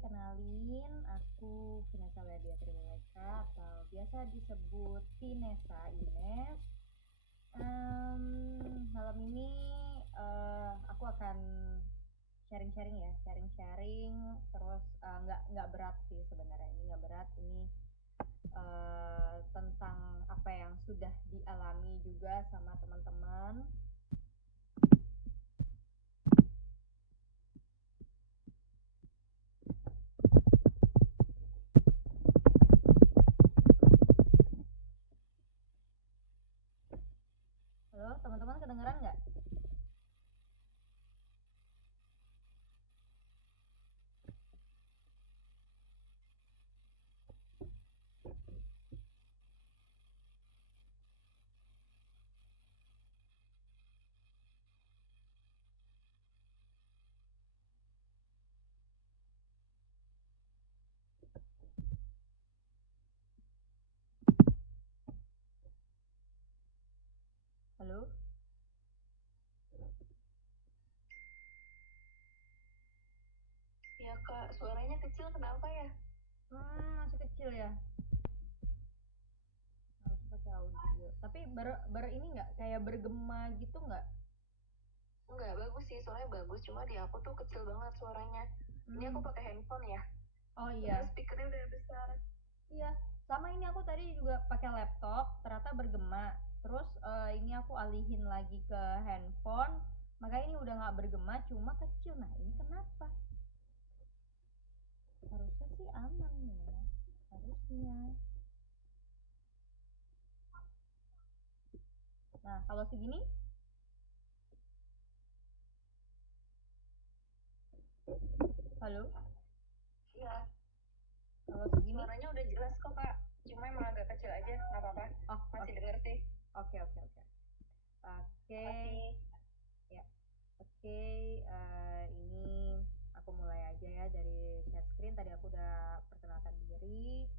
kenalin, aku Vanessa Ladia Triweka atau biasa disebut Tinesa Ines. Malam ini aku akan sharing-sharing ya, sharing-sharing terus nggak berat sih sebenarnya, ini nggak berat, ini tentang apa yang sudah dialami juga sama teman-teman. Halo teman-teman, kedengeran nggak? Halo? Ya kak, suaranya kecil kenapa ya? Masih kecil ya? Harus pakai audio. Tapi baru ini nggak kayak bergema gitu nggak? Enggak, bagus sih, suaranya bagus. Cuma di aku tuh kecil banget suaranya. Ini aku pakai handphone ya. Oh iya. Terus speakernya udah besar. Iya, sama ini aku tadi juga pakai laptop, ternyata bergema. Terus ini aku alihin lagi ke handphone, makanya ini udah nggak bergema, cuma kecil. Nah ini kenapa? Harusnya sih aman ya, harusnya. Nah kalau segini, halo? Iya. Kalau segini? Suaranya udah jelas kok kak. Cuma emang agak kecil aja, nggak apa-apa. Oh, Masih okay. denger sih. Oke. Makasih. Ya, oke. Ini aku mulai aja ya dari share screen. Tadi aku udah perkenalkan diri.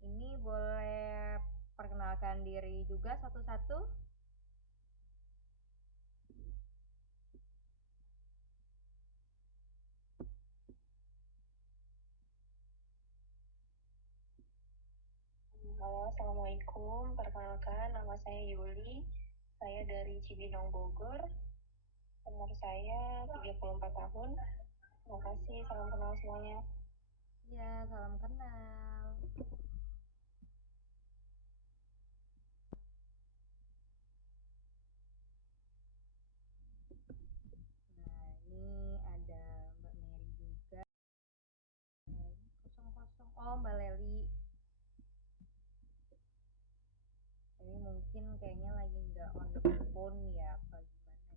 Ini boleh perkenalkan diri juga satu-satu. Halo, assalamualaikum. Perkenalkan, nama saya Yuli. Saya dari Cibinong, Bogor. Umur saya 34 tahun. Makasih, salam kenal semuanya. Ya, salam kenal. Nah, ini ada Mbak Mary juga. Kosong. Oh, Mbak Leli. Ini mungkin kayaknya lagi nggak on the phone ya, apa gimana nih?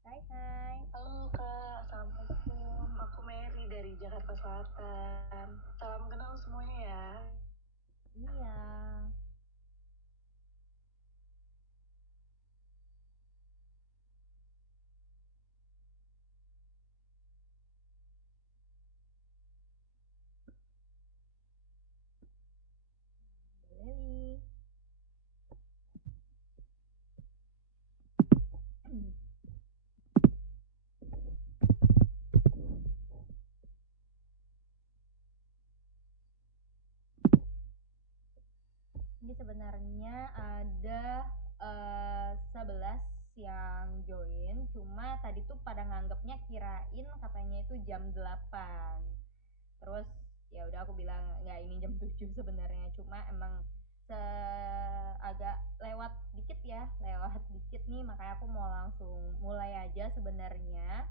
Hai. Halo kak, assalamualaikum. Aku Mary dari Jakarta Selatan. Salam kenal semuanya ya. Iya. Mbak Leli. Ini sebenarnya ada 11 yang join, cuma tadi tuh pada nganggapnya kirain katanya itu jam 8. Terus ya udah aku bilang nggak, ini jam 7 sebenarnya, cuma emang agak lewat dikit ya, lewat dikit nih, makanya aku mau langsung mulai aja sebenarnya.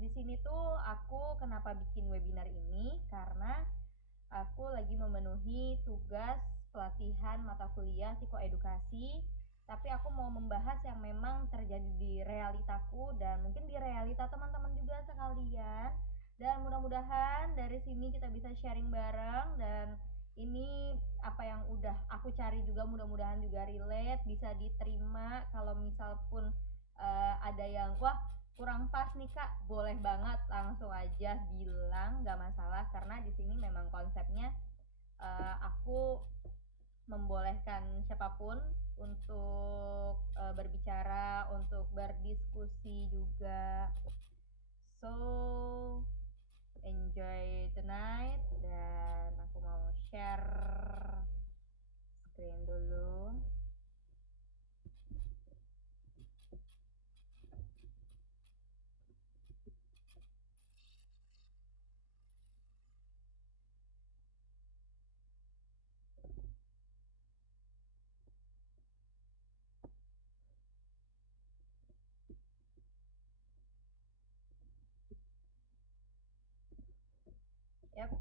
Di sini tuh aku kenapa bikin webinar ini karena aku lagi memenuhi tugas pelatihan mata kuliah psikoedukasi, tapi aku mau membahas yang memang terjadi di realitaku dan mungkin di realita teman-teman juga sekalian. Dan mudah-mudahan dari sini kita bisa sharing bareng, dan ini apa yang udah aku cari juga mudah-mudahan juga relate, bisa diterima. Kalau misal pun ada yang wah kurang pas nih kak, boleh banget langsung aja bilang, nggak masalah, karena di sini memang konsepnya aku membolehkan siapapun untuk berbicara, untuk berdiskusi juga. So enjoy tonight, dan aku mau share screen dulu. Yap,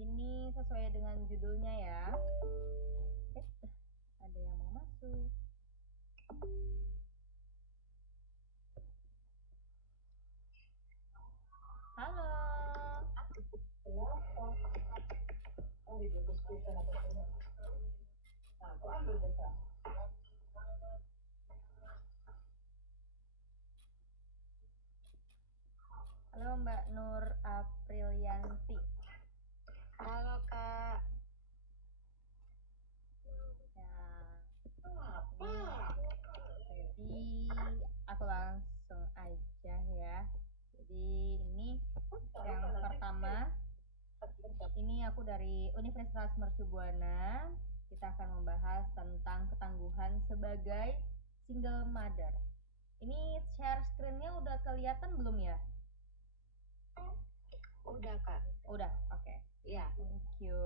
ini sesuai dengan judulnya ya. Ada yang mau masuk. Halo. Halo Mbak Nur Aprilianti. Halo Kak. Jadi aku langsung aja ya. Jadi ini yang pertama, ini aku dari Universitas Mercu Buana. Kita akan membahas tentang ketangguhan sebagai single mother. Ini share screen-nya udah kelihatan belum ya? Udah Kak. Udah, oke. Iya. Thank you.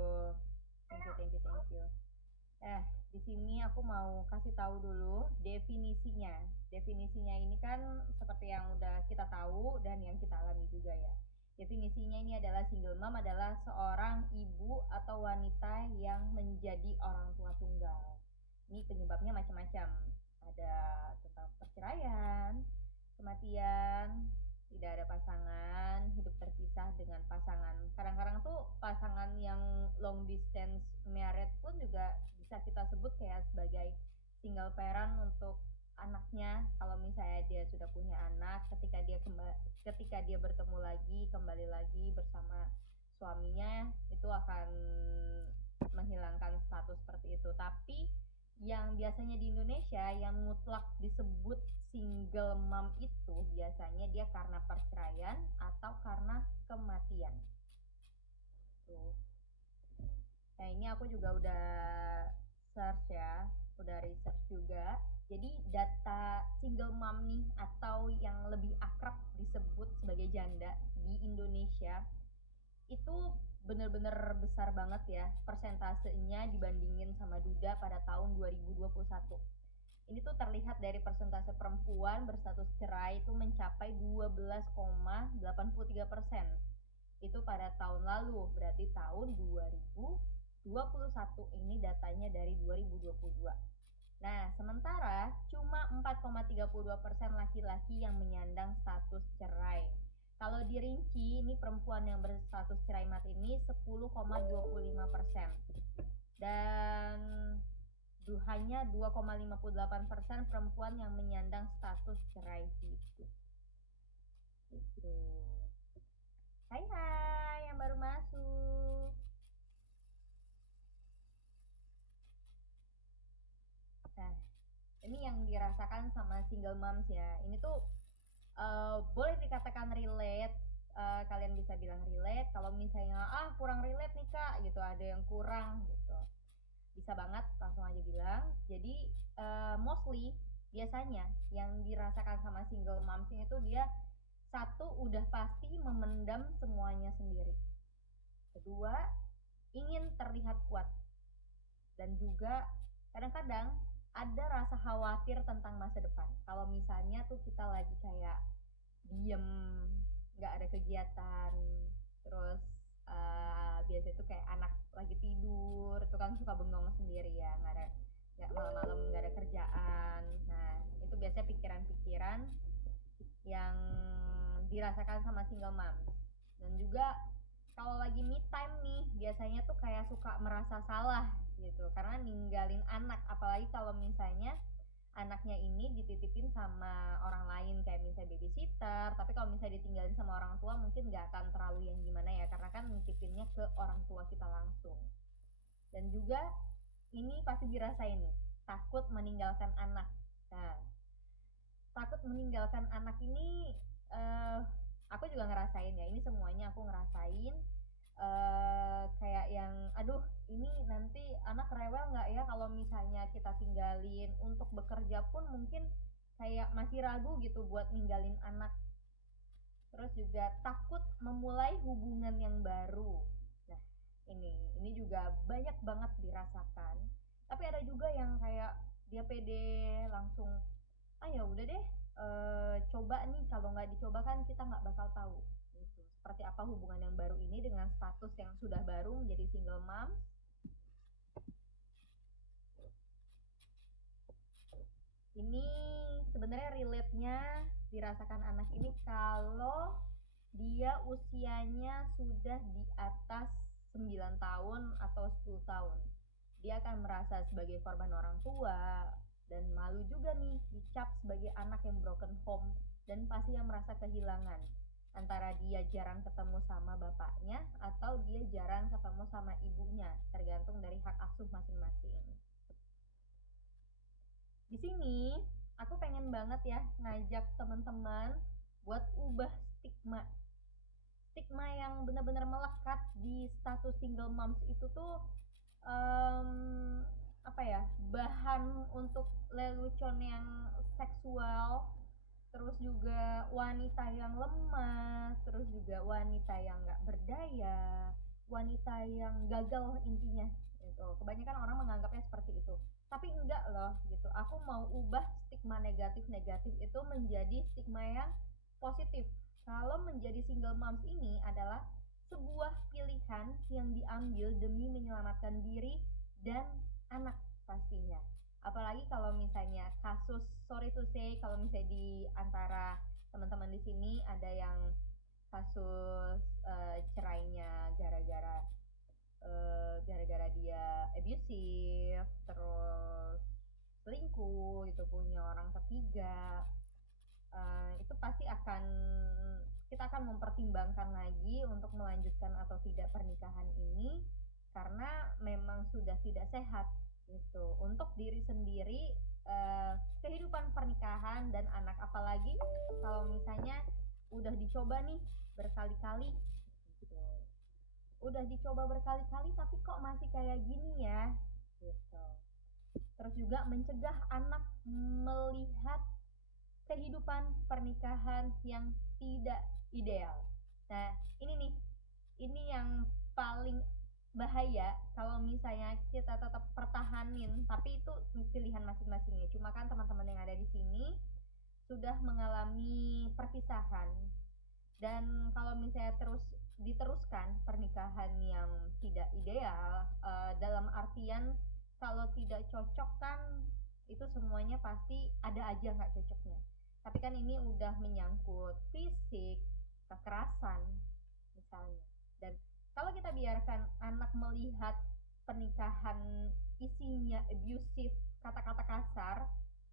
Di sini aku mau kasih tahu dulu definisinya. Definisinya ini kan seperti yang udah kita tahu dan yang kita alami juga ya. Definisinya ini adalah single mom adalah seorang ibu atau wanita yang menjadi orang tua tunggal. Ini penyebabnya macam-macam. Ada tentang perceraian, kematian, tidak ada pasangan, hidup terpisah dengan pasangan. Kadang-kadang tuh pasangan yang long distance married pun juga bisa kita sebut kayak sebagai single parent untuk anaknya. Kalau misalnya dia sudah punya anak, ketika dia bertemu lagi, kembali lagi bersama suaminya, itu akan menghilangkan status seperti itu. Tapi yang biasanya di Indonesia yang mutlak disebut single mom itu biasanya dia karena perceraian atau karena kematian. Tuh. Nah ini aku juga udah search ya, udah research juga. Jadi data single mom nih atau yang lebih akrab disebut sebagai janda di Indonesia itu bener-bener besar banget ya persentasenya dibandingin sama duda pada tahun 2021. Ini tuh terlihat dari persentase perempuan berstatus cerai itu mencapai 12,83%. Itu pada tahun lalu, berarti tahun 2021. Ini datanya dari 2022. Nah, sementara cuma 4,32% laki-laki yang menyandang status cerai. Kalau dirinci, ini perempuan yang berstatus cerai mati ini 10,25%. Dan hanya 2,58% perempuan yang menyandang status cerai hidup. Itu. Hai yang baru masuk. Nah, ini yang dirasakan sama single moms ya. Ini tuh boleh dikatakan relate. Kalian bisa bilang relate. Kalau misalnya kurang relate nih kak, gitu, ada yang kurang gitu, bisa banget langsung aja bilang. Jadi mostly biasanya yang dirasakan sama single moms ini tuh dia satu udah pasti memendam semuanya sendiri. Kedua, ingin terlihat kuat. Dan juga kadang-kadang ada rasa khawatir tentang masa depan. Kalau misalnya tuh kita lagi kayak diem, nggak ada kegiatan, terus biasa tuh kayak anak lagi tidur, itu kan suka bengong sendiri ya, nggak malam-malam nggak ada kerjaan. Nah itu biasanya pikiran-pikiran yang dirasakan sama single mom. Dan juga kalau lagi me time nih, biasanya tuh kayak suka merasa salah gitu karena ninggalin anak, apalagi kalau misalnya anaknya ini dititipin sama orang lain kayak misalnya babysitter. Tapi kalau misalnya ditinggalin sama orang tua mungkin nggak akan terlalu yang gimana ya, karena kan nitipinnya ke orang tua kita langsung. Dan juga ini pasti dirasain nih, takut meninggalkan anak. Nah, takut meninggalkan anak ini aku juga ngerasain ya, ini semuanya aku ngerasain. Kayak yang aduh ini nanti anak rewel nggak ya kalau misalnya kita tinggalin, untuk bekerja pun mungkin kayak masih ragu gitu buat ninggalin anak. Terus juga takut memulai hubungan yang baru. Nah, ini juga banyak banget dirasakan. Tapi ada juga yang kayak dia pede langsung, ah ya udah deh, coba nih, kalau nggak dicoba kan kita nggak bakal tahu gitu. Seperti apa hubungan yang baru ini dengan status yang sudah baru menjadi single mom. Ini sebenarnya relate-nya dirasakan anak ini kalau dia usianya sudah di atas 9 tahun atau 10 tahun. Dia akan merasa sebagai korban orang tua dan malu juga nih dicap sebagai anak yang broken home, dan pasti yang merasa kehilangan antara dia jarang ketemu sama bapaknya atau dia jarang ketemu sama ibunya, tergantung dari hak asuh masing-masing. Di sini aku pengen banget ya ngajak teman-teman buat ubah stigma. Stigma yang benar-benar melekat di status single moms itu tuh apa ya, bahan untuk lelucon yang seksual, terus juga wanita yang lemah, terus juga wanita yang nggak berdaya, wanita yang gagal intinya gitu. Kebanyakan orang menganggapnya seperti itu, tapi enggak loh gitu. Aku mau ubah stigma negatif itu menjadi stigma yang positif. Kalau menjadi single moms ini adalah sebuah pilihan yang diambil demi menyelamatkan diri dan anak pastinya. Apalagi kalau misalnya kasus, sorry to say, kalau misalnya di antara teman-teman di sini ada yang kasus cerainya gara-gara dia abusive, terus selingkuh gitu, punya orang ketiga, itu pasti kita akan mempertimbangkan lagi untuk melanjutkan atau tidak pernikahan ini, karena memang sudah tidak sehat gitu untuk diri sendiri, kehidupan pernikahan dan anak. Apalagi kalau misalnya udah dicoba nih berkali-kali gitu. Udah dicoba berkali-kali tapi kok masih kayak gini ya gitu. Terus juga mencegah anak melihat kehidupan pernikahan yang tidak ideal. Nah, ini yang paling bahaya kalau misalnya kita tetap pertahanin, tapi itu pilihan masing-masingnya. Cuma kan teman-teman yang ada di sini sudah mengalami perpisahan, dan kalau misalnya terus diteruskan pernikahan yang tidak ideal, dalam artian kalau tidak cocok kan itu semuanya pasti ada aja nggak cocoknya. Tapi kan ini udah menyangkut fisik, kekerasan misalnya. Dan kalau kita biarkan anak melihat pernikahan isinya abusive, kata-kata kasar,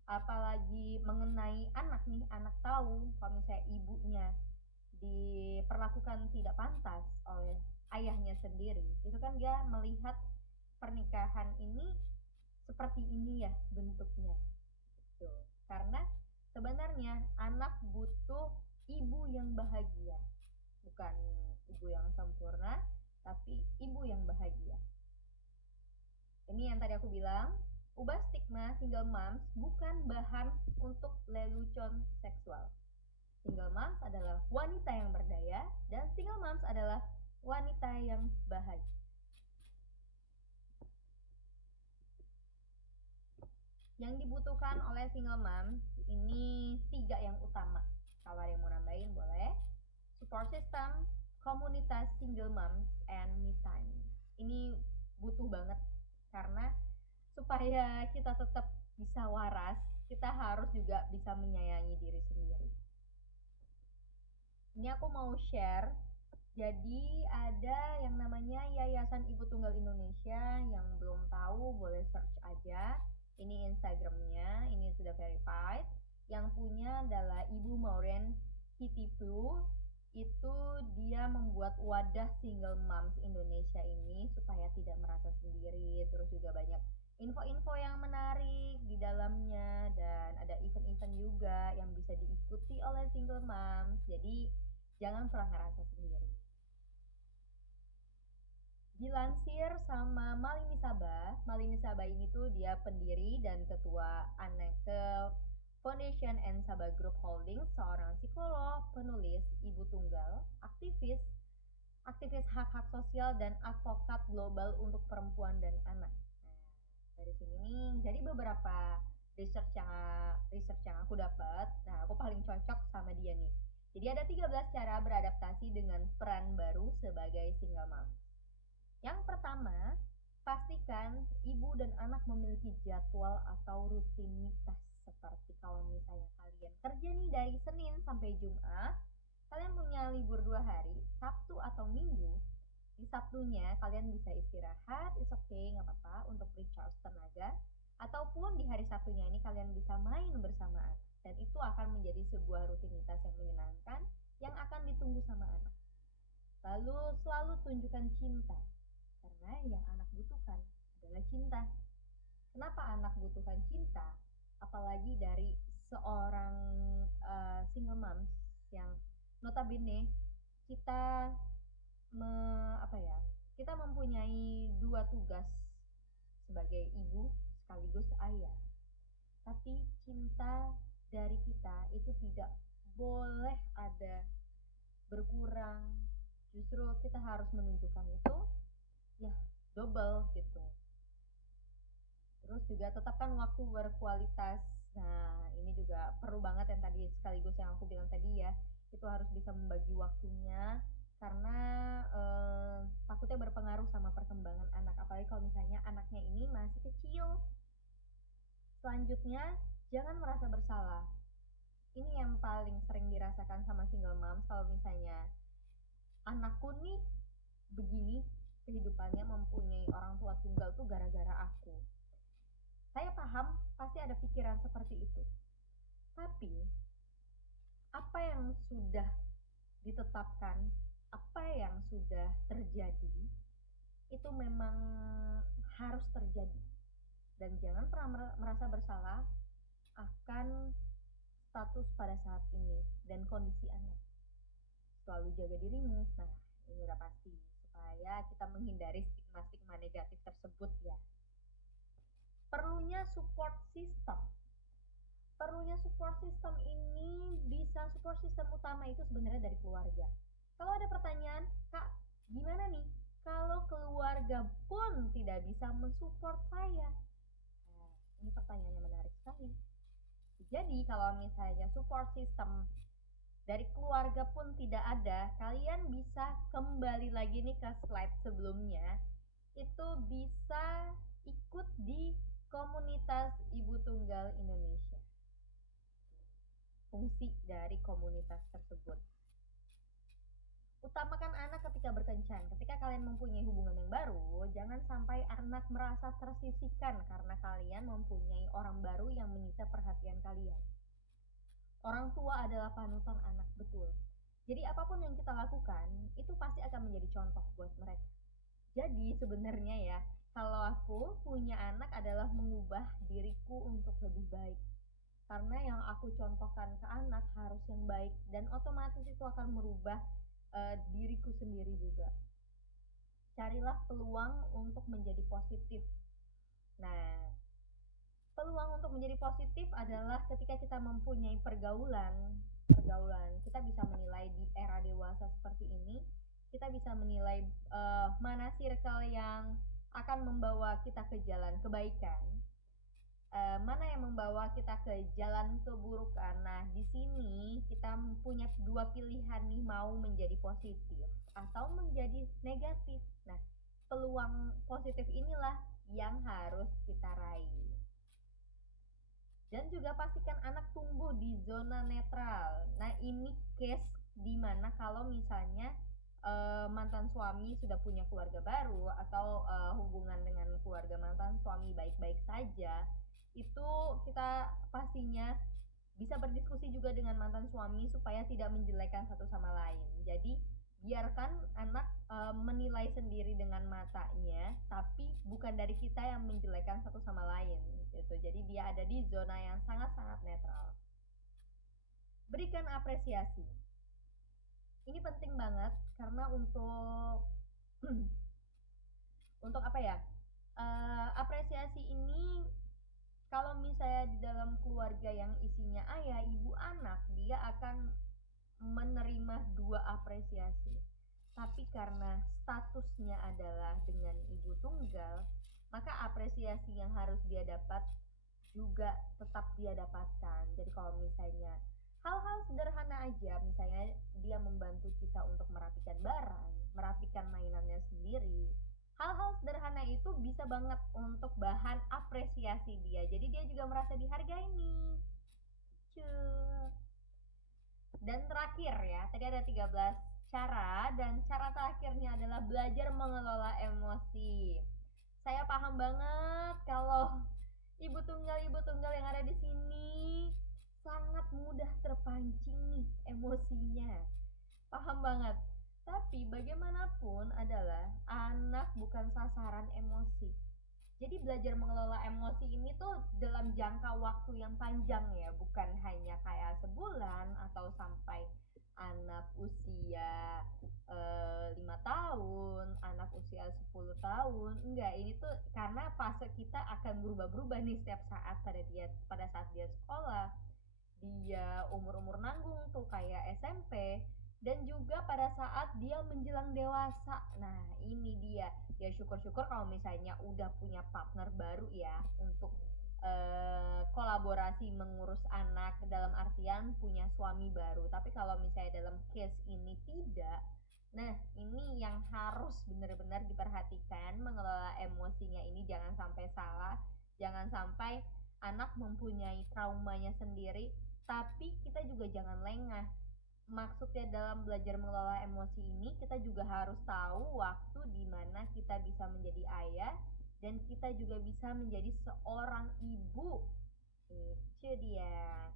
apalagi mengenai anak nih, anak tahu kalau misalnya ibunya diperlakukan tidak pantas oleh ayahnya sendiri, itu kan dia melihat pernikahan ini seperti ini ya bentuknya gitu. Karena sebenarnya anak butuh ibu yang bahagia, bukan ibu yang sempurna, tapi ibu yang bahagia. Ini yang tadi aku bilang, ubah stigma single moms bukan bahan untuk lelucon seksual. Single moms adalah wanita yang berdaya, dan single moms adalah wanita yang bahagia. Yang dibutuhkan oleh single moms ini 3 yang utama. Kalau ada yang mau nambahin boleh. Support system, komunitas single moms, and me time. Ini butuh banget, karena supaya kita tetap bisa waras, kita harus juga bisa menyayangi diri sendiri. Ini aku mau share. Jadi ada yang namanya Yayasan Ibu Tunggal Indonesia. Yang belum tahu boleh search aja. Ini Instagramnya, ini sudah verified. Yang punya adalah Ibu Maureen Hitipu. Itu dia membuat wadah single moms Indonesia ini supaya tidak merasa sendiri. Terus juga banyak info-info yang menarik di dalamnya, dan ada event-event juga yang bisa diikuti oleh single moms. Jadi Jangan pernah ngerasa sendiri. Dilansir sama Malini Sabah ini tuh dia pendiri dan ketua Anneke Foundation and Sabah Group Holdings, seorang psikolog, penulis, ibu tunggal, aktivis, aktivis hak-hak sosial dan advokat global untuk perempuan dan anak. Nah, dari sini nih, dari beberapa research yang aku dapat, nah aku paling cocok sama dia nih. Jadi ada 13 cara beradaptasi dengan peran baru sebagai single mom. Yang pertama, pastikan ibu dan anak memiliki jadwal atau rutinitas. Seperti kalau misalnya kalian kerja nih dari Senin sampai Jumat, kalian punya libur 2 hari, Sabtu atau Minggu. Di Sabtunya kalian bisa istirahat, it's okay, nggak apa-apa, untuk recharge tenaga. Ataupun di hari Sabtunya ini kalian bisa main bersama anak. Dan itu akan menjadi sebuah rutinitas yang menyenangkan yang akan ditunggu sama anak. Lalu selalu tunjukkan cinta, karena yang anak butuhkan adalah cinta. Kenapa anak butuhkan cinta? Apalagi dari seorang single mom yang notabene kita kita mempunyai 2 tugas sebagai ibu sekaligus ayah. Tapi cinta dari kita itu tidak boleh ada berkurang. Justru kita harus menunjukkan itu ya double gitu. Terus juga tetapkan waktu berkualitas. Nah, ini juga perlu banget yang tadi sekaligus yang aku bilang tadi ya. Itu harus bisa membagi waktunya karena takutnya berpengaruh sama perkembangan anak. Apalagi kalau misalnya anaknya ini masih kecil. Selanjutnya, jangan merasa bersalah. Ini yang paling sering dirasakan sama single mom kalau misalnya anakku nih begini kehidupannya, mempunyai orang tua tunggal tuh gara-gara aku. Saya paham pasti ada pikiran seperti itu. Tapi apa yang sudah ditetapkan, apa yang sudah terjadi itu memang harus terjadi. Dan jangan pernah merasa bersalah akan status pada saat ini dan kondisi anak. Selalu jaga dirimu. Nah, ini udah pasti supaya kita menghindari stigma-stigma negatif tersebut ya. Perlunya support system. Ini bisa, support system utama itu sebenarnya dari keluarga. Kalau ada pertanyaan, Kak, gimana nih kalau keluarga pun tidak bisa mensupport saya? Nah, ini pertanyaan yang menarik sekali. Jadi kalau misalnya support system dari keluarga pun tidak ada, kalian bisa kembali lagi nih ke slide sebelumnya. Itu bisa ikut di komunitas Ibu Tunggal Indonesia. Fungsi dari komunitas tersebut. Utamakan anak ketika berkencan. Ketika kalian mempunyai hubungan yang baru, jangan sampai anak merasa tersisihkan karena kalian mempunyai orang baru yang menyita perhatian kalian. Orang tua adalah panutan anak, betul. Jadi apapun yang kita lakukan, itu pasti akan menjadi contoh buat mereka. Jadi sebenarnya ya, kalau aku punya anak adalah mengubah diriku untuk lebih baik. Karena yang aku contohkan ke anak harus yang baik, dan otomatis itu akan merubah diriku sendiri juga. Carilah peluang untuk menjadi positif. Nah, peluang untuk menjadi positif adalah ketika kita mempunyai pergaulan, kita bisa menilai di era dewasa seperti ini, kita bisa menilai mana circle yang akan membawa kita ke jalan kebaikan, mana yang membawa kita ke jalan keburukan. Nah, di sini kita punya 2 pilihan nih, mau menjadi positif atau menjadi negatif. Nah, peluang positif inilah yang harus kita raih. Dan juga pastikan anak tumbuh di zona netral. Nah, ini case dimana kalau misalnya mantan suami sudah punya keluarga baru atau hubungan dengan keluarga mantan suami baik-baik saja, itu kita pastinya bisa berdiskusi juga dengan mantan suami supaya tidak menjelekkan satu sama lain. Jadi biarkan anak menilai sendiri dengan matanya, tapi bukan dari kita yang menjelekkan satu sama lain gitu. Jadi dia ada di zona yang sangat-sangat netral. Berikan apresiasi. Ini penting banget karena untuk apa ya? Apresiasi ini kalau misalnya di dalam keluarga yang isinya ayah, ibu, anak, dia akan menerima dua apresiasi. Tapi karena statusnya adalah dengan ibu tunggal, maka apresiasi yang harus dia dapat juga tetap dia dapatkan. Jadi kalau misalnya hal-hal sederhana aja, misalnya dia membantu kita untuk merapikan barang, merapikan mainannya sendiri, hal-hal sederhana itu bisa banget untuk bahan apresiasi dia. Jadi dia juga merasa dihargai nih. Cuy. Dan terakhir ya, tadi ada 13 cara, dan cara terakhirnya adalah belajar mengelola emosi. Saya paham banget kalau ibu tunggal yang ada di sini sangat mudah terpancing nih emosinya. Paham banget. Tapi bagaimanapun adalah anak bukan sasaran emosi. Jadi belajar mengelola emosi ini tuh dalam jangka waktu yang panjang ya, bukan hanya kayak sebulan atau sampai anak usia 5 tahun, anak usia 10 tahun. Enggak, ini tuh karena fase kita akan berubah-berubah nih setiap saat pada saat dia sekolah, dia umur-umur nanggung tuh kayak SMP, dan juga pada saat dia menjelang dewasa. Nah, ini dia. Ya syukur-syukur kalau misalnya udah punya partner baru ya untuk kolaborasi mengurus anak, dalam artian punya suami baru. Tapi kalau misalnya dalam case ini tidak, nah ini yang harus benar-benar diperhatikan, mengelola emosinya ini jangan sampai salah, jangan sampai anak mempunyai traumanya sendiri, tapi kita juga jangan lengah. Maksudnya dalam belajar mengelola emosi ini, kita juga harus tahu waktu di mana kita bisa menjadi ayah dan kita juga bisa menjadi seorang ibu. Itu dia.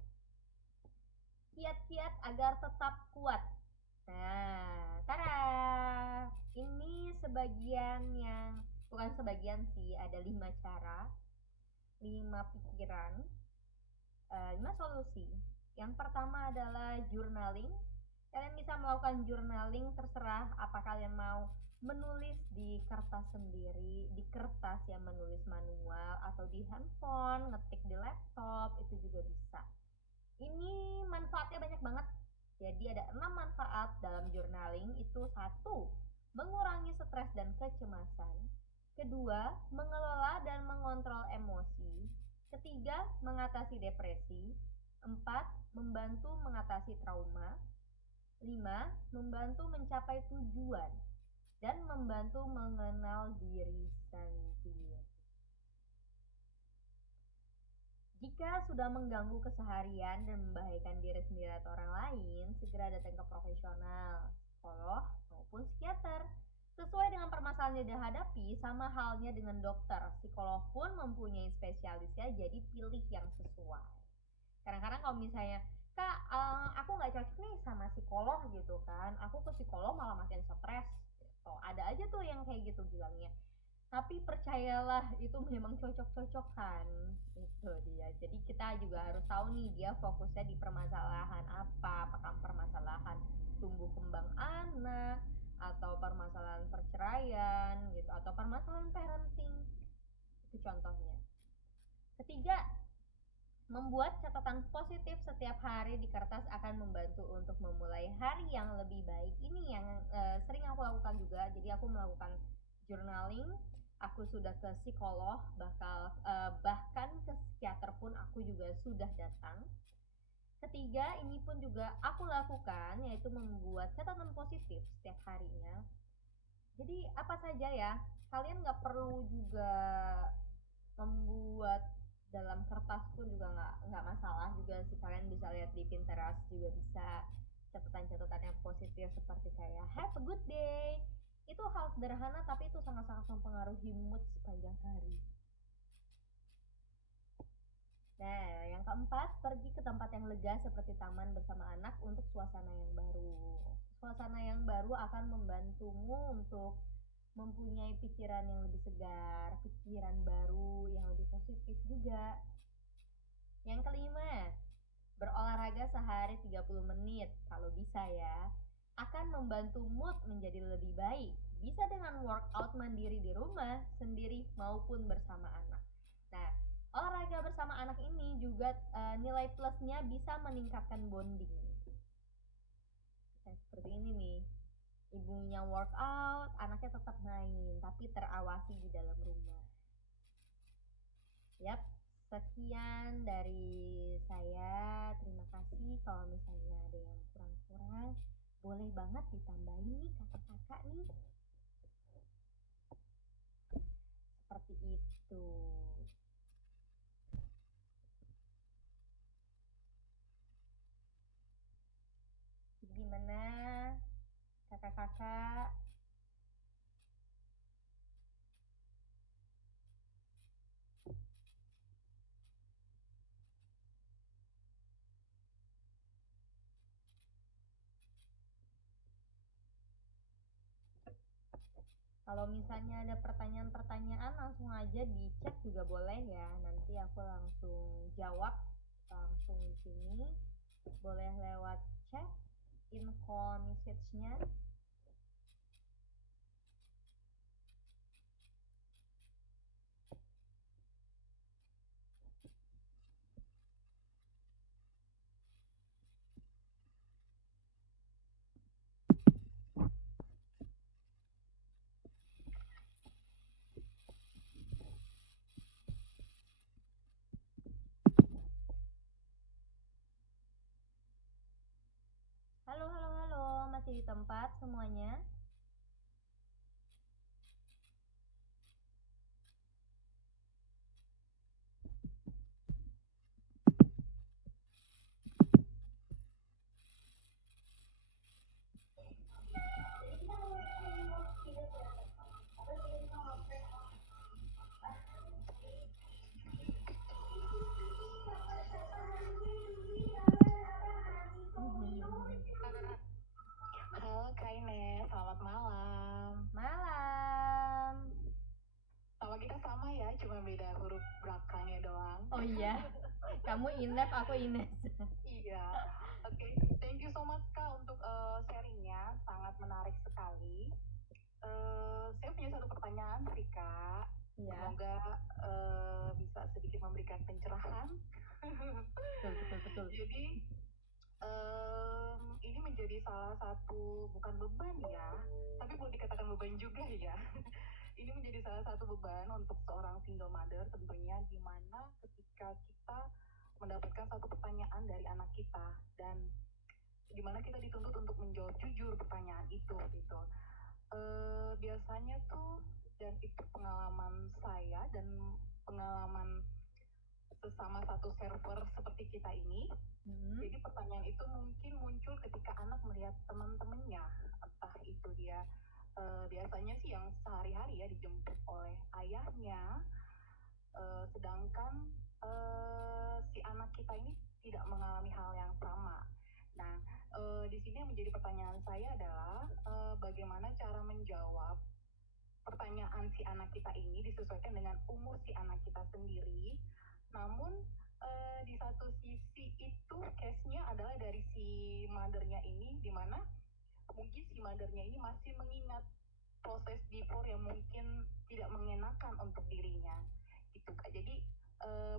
Kiat-kiat agar tetap kuat. Nah, tara. Ini sebagian yang bukan sebagian sih, ada 5 cara, 5 pikiran, 5 solusi. Yang pertama adalah journaling. Kalian bisa melakukan journaling, terserah apa kalian mau, menulis di kertas sendiri, di kertas yang menulis manual, atau di handphone, ngetik di laptop, itu juga bisa. Ini manfaatnya banyak banget. Jadi ada 6 manfaat dalam journaling. Itu satu, mengurangi stres dan kecemasan. Kedua, mengelola dan mengontrol emosi. Ketiga, mengatasi depresi. 4, membantu mengatasi trauma. 5, membantu mencapai tujuan. Dan membantu mengenal diri sendiri. Jika sudah mengganggu keseharian dan membahayakan diri sendiri atau orang lain, segera datang ke profesional, psikolog maupun psikiater. Sesuai dengan permasalahan yang dihadapi, sama halnya dengan dokter, psikolog pun mempunyai spesialisnya, jadi pilih yang sesuai. Kadang-kadang kalau misalnya, Kak, aku nggak cocok nih sama psikolog gitu kan, aku ke psikolog malah makin stres gitu. Ada aja tuh yang kayak gitu bilangnya. Tapi percayalah itu memang cocok-cocokan. Itu dia. Jadi kita juga harus tahu nih dia fokusnya di permasalahan apa. Apakah permasalahan tumbuh kembang anak, atau permasalahan perceraian gitu, atau permasalahan parenting. Itu contohnya. Ketiga, membuat catatan positif setiap hari di kertas akan membantu untuk memulai hari yang lebih baik. Ini yang sering aku lakukan juga. Jadi aku melakukan journaling, aku sudah ke psikolog, bahkan ke psikiater pun aku juga sudah datang. Ketiga, ini pun juga aku lakukan, yaitu membuat catatan positif setiap harinya. Jadi apa saja ya, kalian nggak perlu juga membuat dalam kertas pun juga nggak masalah juga sih. Kalian bisa lihat di Pinterest juga bisa catatan-catatan yang positif seperti kayak have a good day. Itu hal sederhana tapi itu sangat-sangat mempengaruhi mood sepanjang hari. Nah, yang keempat, pergi ke tempat yang lega seperti taman bersama anak untuk suasana yang baru. Suasana yang baru akan membantumu untuk mempunyai pikiran yang lebih segar, pikiran baru yang lebih positif juga. Yang kelima, berolahraga sehari 30 menit kalau bisa ya. akan membantu mood menjadi lebih baik. Bisa dengan workout mandiri di rumah, sendiri maupun bersama anak. Nah, olahraga bersama anak ini juga nilai plusnya bisa meningkatkan bonding. Nah, seperti ini nih. Ibunya workout, anaknya tetap main, tapi terawasi di dalam rumah. Yap, sekian dari saya. Terima kasih. Kalau misalnya ada yang kurang-kurang, boleh banget ditambahin nih kakak-kakak nih. Seperti itu. Gimana kakak-kakak? Kalau misalnya ada pertanyaan-pertanyaan langsung aja di chat juga boleh ya. Nanti aku langsung jawab langsung di sini. Boleh lewat chat, info message-nya. Halo, halo, halo. Masih di tempat semuanya? Halo Kak Ines, selamat malam. Malam. Nama kita sama ya, cuma beda huruf belakangnya doang. Oh iya, kamu Ines, aku Ines. Iya, oke. Thank you so much Kak untuk sharingnya, sangat menarik sekali. Saya punya satu pertanyaan sih Kak. Iya. Semoga bisa sedikit memberikan pencerahan. Betul. Jadi ini menjadi salah satu, bukan beban ya, tapi boleh dikatakan beban juga ya. Ini menjadi salah satu beban untuk seorang single mother tentunya, di mana ketika kita mendapatkan satu pertanyaan dari anak kita dan di mana kita dituntut untuk menjawab jujur pertanyaan itu gitu. Biasanya tuh, dan itu pengalaman saya dan pengalaman sesama satu server seperti kita ini. Jadi pertanyaan itu mungkin muncul ketika anak melihat teman-temannya, entah itu dia biasanya sih yang sehari-hari ya dijemput oleh ayahnya, sedangkan si anak kita ini tidak mengalami hal yang sama. Nah, di sini yang menjadi pertanyaan saya adalah bagaimana cara menjawab pertanyaan si anak kita ini disesuaikan dengan umur si anak kita sendiri. Namun di satu sisi itu case-nya adalah dari si mother-nya ini, di mana mungkin si mother-nya ini masih mengingat proses before yang mungkin tidak mengenakan untuk dirinya gitu Kak. Jadi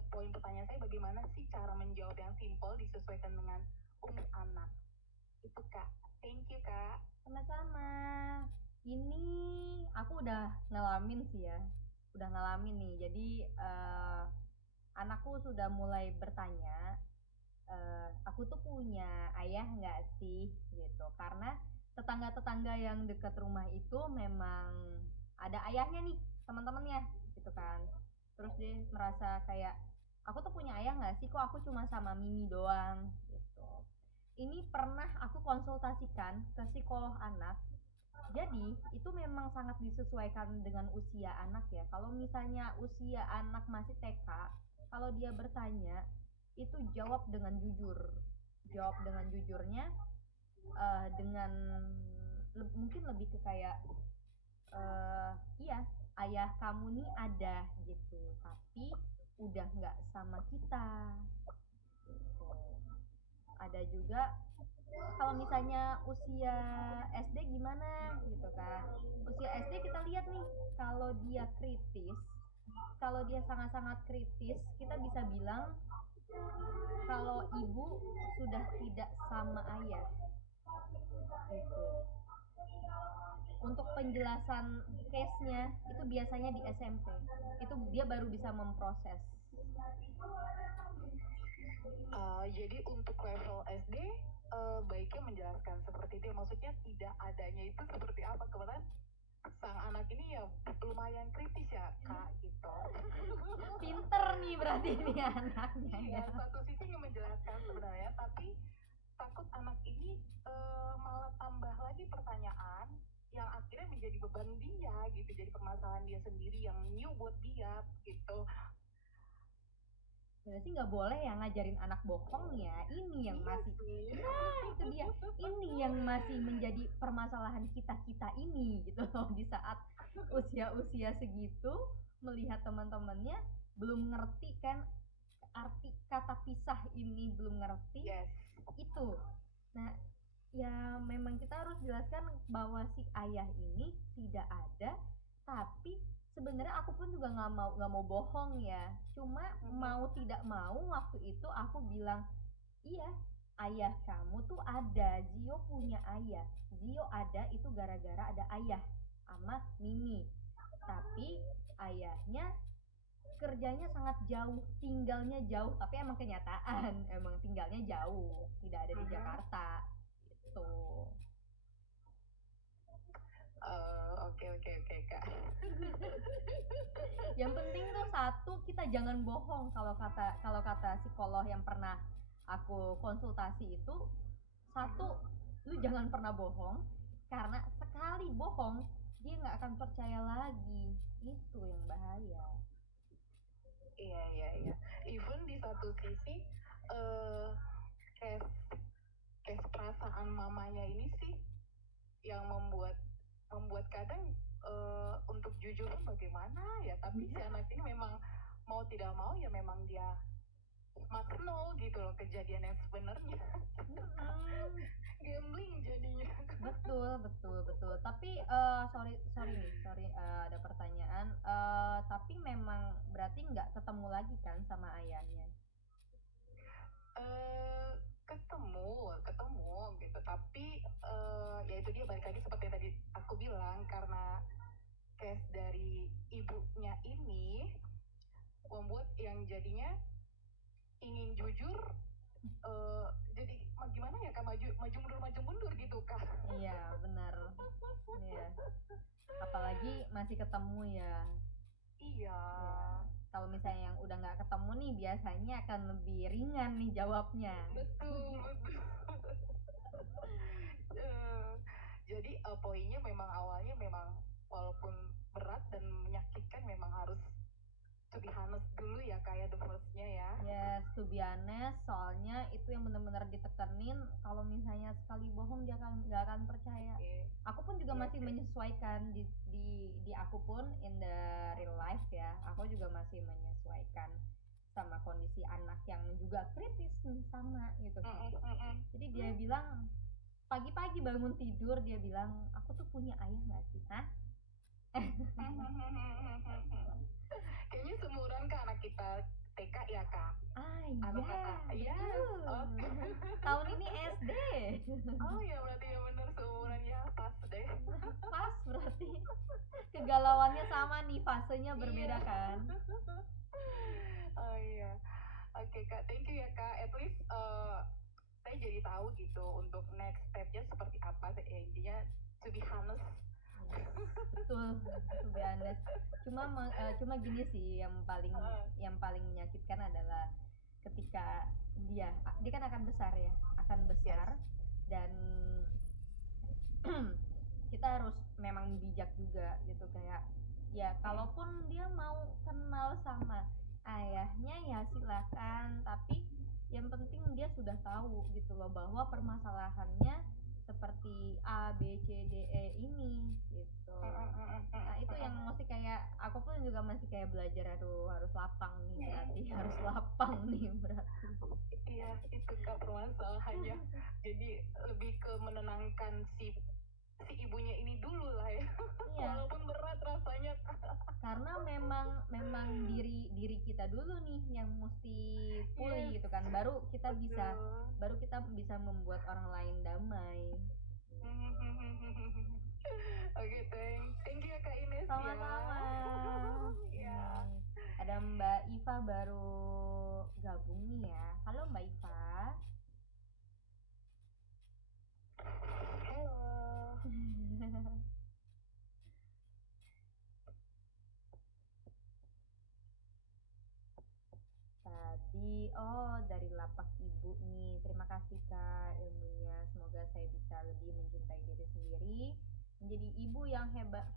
poin pertanyaan saya, bagaimana sih cara menjawab yang simple disesuaikan dengan umur anak itu Kak. Thank you Kak. Sama-sama. Ini aku udah ngalamin sih ya, udah ngalamin nih. Jadi anakku sudah mulai bertanya, aku tuh punya ayah nggak sih gitu. Karena tetangga-tetangga yang dekat rumah itu memang ada ayahnya nih, teman-temannya gitu kan. Terus dia merasa kayak, aku tuh punya ayah nggak sih, kok aku cuma sama Mimi doang gitu. Ini pernah aku konsultasikan ke psikolog anak. Jadi itu memang sangat disesuaikan dengan usia anak ya. Kalau misalnya usia anak masih TK, kalau dia bertanya itu jawab dengan jujur. Jawab dengan jujurnya dengan mungkin lebih ke kayak iya, ayah kamu nih ada gitu, tapi udah nggak sama kita gitu. Ada juga kalau misalnya usia SD gimana gitu kan. Usia SD kita lihat nih, kalau dia kritis, kalau dia sangat-sangat kritis, kita bisa bilang kalau ibu sudah tidak sama ayah gitu. Untuk penjelasan case-nya itu biasanya di SMP. Itu dia baru bisa memproses. Jadi untuk level SD baiknya menjelaskan seperti itu. Maksudnya tidak adanya itu seperti apa, kebetulan sang anak ini ya lumayan kritis ya kak gitu. Pinter nih berarti ini anaknya Ya ya. satu sisi ingin menjelaskan sebenarnya, tapi takut anak ini malah tambah lagi pertanyaan yang akhirnya menjadi beban dia gitu, jadi permasalahan dia sendiri yang new buat dia gitu. Berarti nggak boleh ya ngajarin anak bohong ya. Ini yang masih, nah itu dia, ini yang masih menjadi permasalahan kita ini gitu loh. Di saat usia-usia segitu melihat teman-temannya belum ngerti kan arti kata pisah ini, belum ngerti. Yes. Itu. Nah, ya memang kita harus jelaskan bahwa si ayah ini tidak ada, tapi sebenarnya aku pun juga nggak mau bohong ya. Cuma mau tidak mau waktu itu aku bilang, iya, ayah kamu tuh ada, Zio punya ayah. Zio ada itu gara-gara ada ayah sama Mimi. Tapi ayahnya kerjanya sangat jauh, tinggalnya jauh, tapi emang kenyataan emang tinggalnya jauh, tidak ada di Jakarta gitu. Oke kak. Yang penting tuh satu, kita jangan bohong. Kalau kata psikolog yang pernah aku konsultasi itu, satu, lu jangan pernah bohong, karena sekali bohong dia nggak akan percaya lagi. Itu yang bahaya. Iya. Even di satu sisi case perasaan mamanya ini sih yang membuat kadang untuk jujur bagaimana ya, tapi si anak ini memang mau tidak mau ya memang dia must know gitu loh kejadian yang sebenarnya. Gambling jadinya. Betul. Tapi sorry ada pertanyaan. Tapi memang berarti nggak ketemu lagi kan sama ayahnya? Ketemu gitu, tapi ya itu dia balik lagi seperti yang tadi aku bilang, karena case dari ibunya ini membuat yang jadinya ingin jujur, jadi gimana ya kak, maju mundur gitu kak. Iya benar. Iya. Apalagi masih ketemu ya. Iya. Kalau misalnya yang udah nggak ketemu nih, biasanya akan lebih ringan nih jawabnya. Betul. Jadi poinnya memang awalnya memang walaupun berat dan menyakitkan, memang harus to be honest dulu ya kayak the first-nya ya. Yes, to be honest, soalnya itu yang benar-benar ditekenin. Kalau misalnya sekali bohong dia nggak akan percaya. Aku pun juga masih menyesuaikan di aku pun in the real life ya. Aku juga masih menyesuaikan sama kondisi anak yang juga kritis nih sama gitu kan. Jadi dia bilang pagi-pagi bangun tidur dia bilang, aku tuh punya ayah nggak sih? Hah? Kayaknya seumuran ke anak kita TK ya kak. Iya, betul. Tahun ini SD. Oh ya berarti ya benar seumuran ya, pas deh. Pas berarti. Kegalauannya sama nih, fasenya berbeda kan. Oh iya. Oke kak, thank you ya kak. At least saya jadi tahu gitu untuk next stepnya seperti apa. Ya, intinya to be honest. Betul, to be honest. Cuma gini sih, yang paling menyakitkan adalah ketika dia kan akan besar ya, dan kita harus memang bijak juga gitu, kayak ya kalaupun dia mau kenal sama ayahnya ya silakan, tapi yang penting dia sudah tahu gitu loh bahwa permasalahannya seperti A B C D E ini gitu. Nah itu yang mesti kayak aku pun juga masih kayak belajar, aduh harus lapang nih berarti, harus lapang nih berarti. Iya, itu Kak permasalahannya. Jadi lebih ke menenangkan si ibunya ini dulu lah ya. Iya, Walaupun berat rasanya. karena memang diri kita dulu nih yang mesti pulih Yes, gitu kan, baru kita betul. bisa membuat orang lain damai. Oke, thank you ya Kak Ines ya. Sama-sama. Ya. Ada Mbak Iva baru gabung nih ya. Halo Mbak Iva. Halo. Tadi dari lapak ibu nih. Terima kasih Kak ilmunya. Semoga saya bisa lebih mencintai diri sendiri, menjadi ibu yang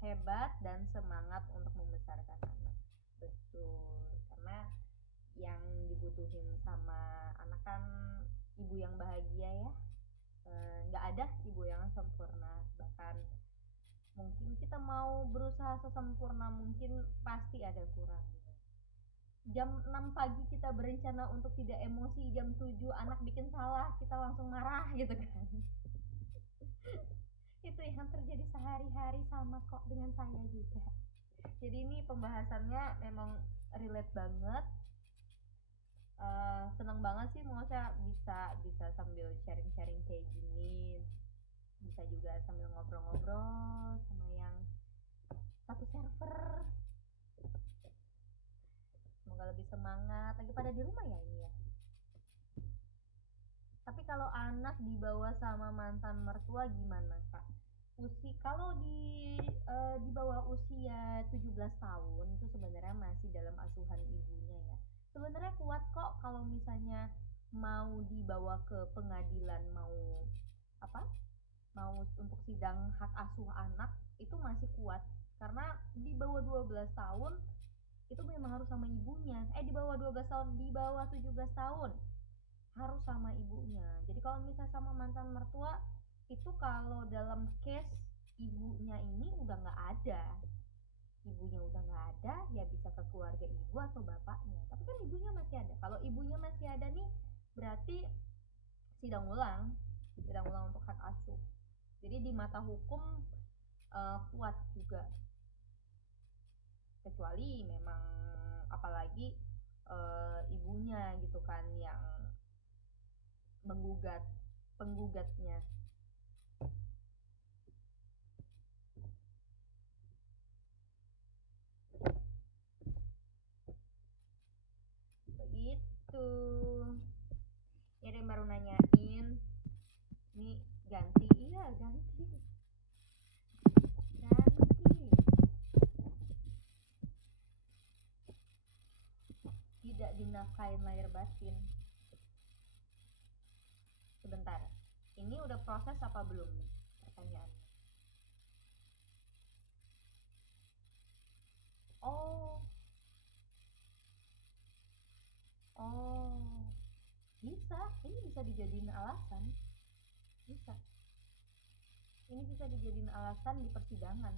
hebat dan semangat untuk membesarkan anak. Betul. Karena yang dibutuhin sama anak kan ibu yang bahagia ya. Nggak ada ibu yang sempurna, bahkan mungkin kita mau berusaha sesempurna mungkin pasti ada kurangnya. Jam 6 pagi kita berencana untuk tidak emosi, jam 7 anak bikin salah kita langsung marah gitu kan. Itu yang terjadi sehari-hari, sama kok dengan saya juga. Jadi ini pembahasannya memang relate banget. Seneng banget sih, maksudnya bisa sambil sharing-sharing kayak gini, bisa juga sambil ngobrol-ngobrol sama yang satu server. Semoga lebih semangat, lagi pada di rumah ya ini ya. Tapi kalau anak dibawa sama mantan mertua gimana Kak? Kalau di bawah usia 17 tahun itu sebenarnya masih dalam asuhan ibunya ya. Sebenarnya kuat kok kalau misalnya mau dibawa ke pengadilan, mau apa? Mau untuk sidang hak asuh anak itu masih kuat. Karena di bawah 12 tahun itu memang harus sama ibunya. Di bawah 12 tahun, di bawah 17 tahun harus sama ibunya. Jadi kalau misalnya sama mantan mertua itu kalau dalam case ibunya ini udah nggak ada, ya bisa ke keluarga ibu atau bapaknya. Tapi kan ibunya masih ada. Kalau ibunya masih ada nih berarti sidang ulang untuk hak asuh. Jadi di mata hukum kuat juga, kecuali memang apalagi ibunya gitu kan yang penggugatnya. Begitu. Ya ada yang baru nanyain, nih ganti, iya ganti. Tidak dinafkahin lahir batin. Sebentar, ini udah proses apa belum nih pertanyaannya? Oh, bisa. Ini bisa dijadiin alasan. Bisa. Ini bisa dijadiin alasan di persidangan.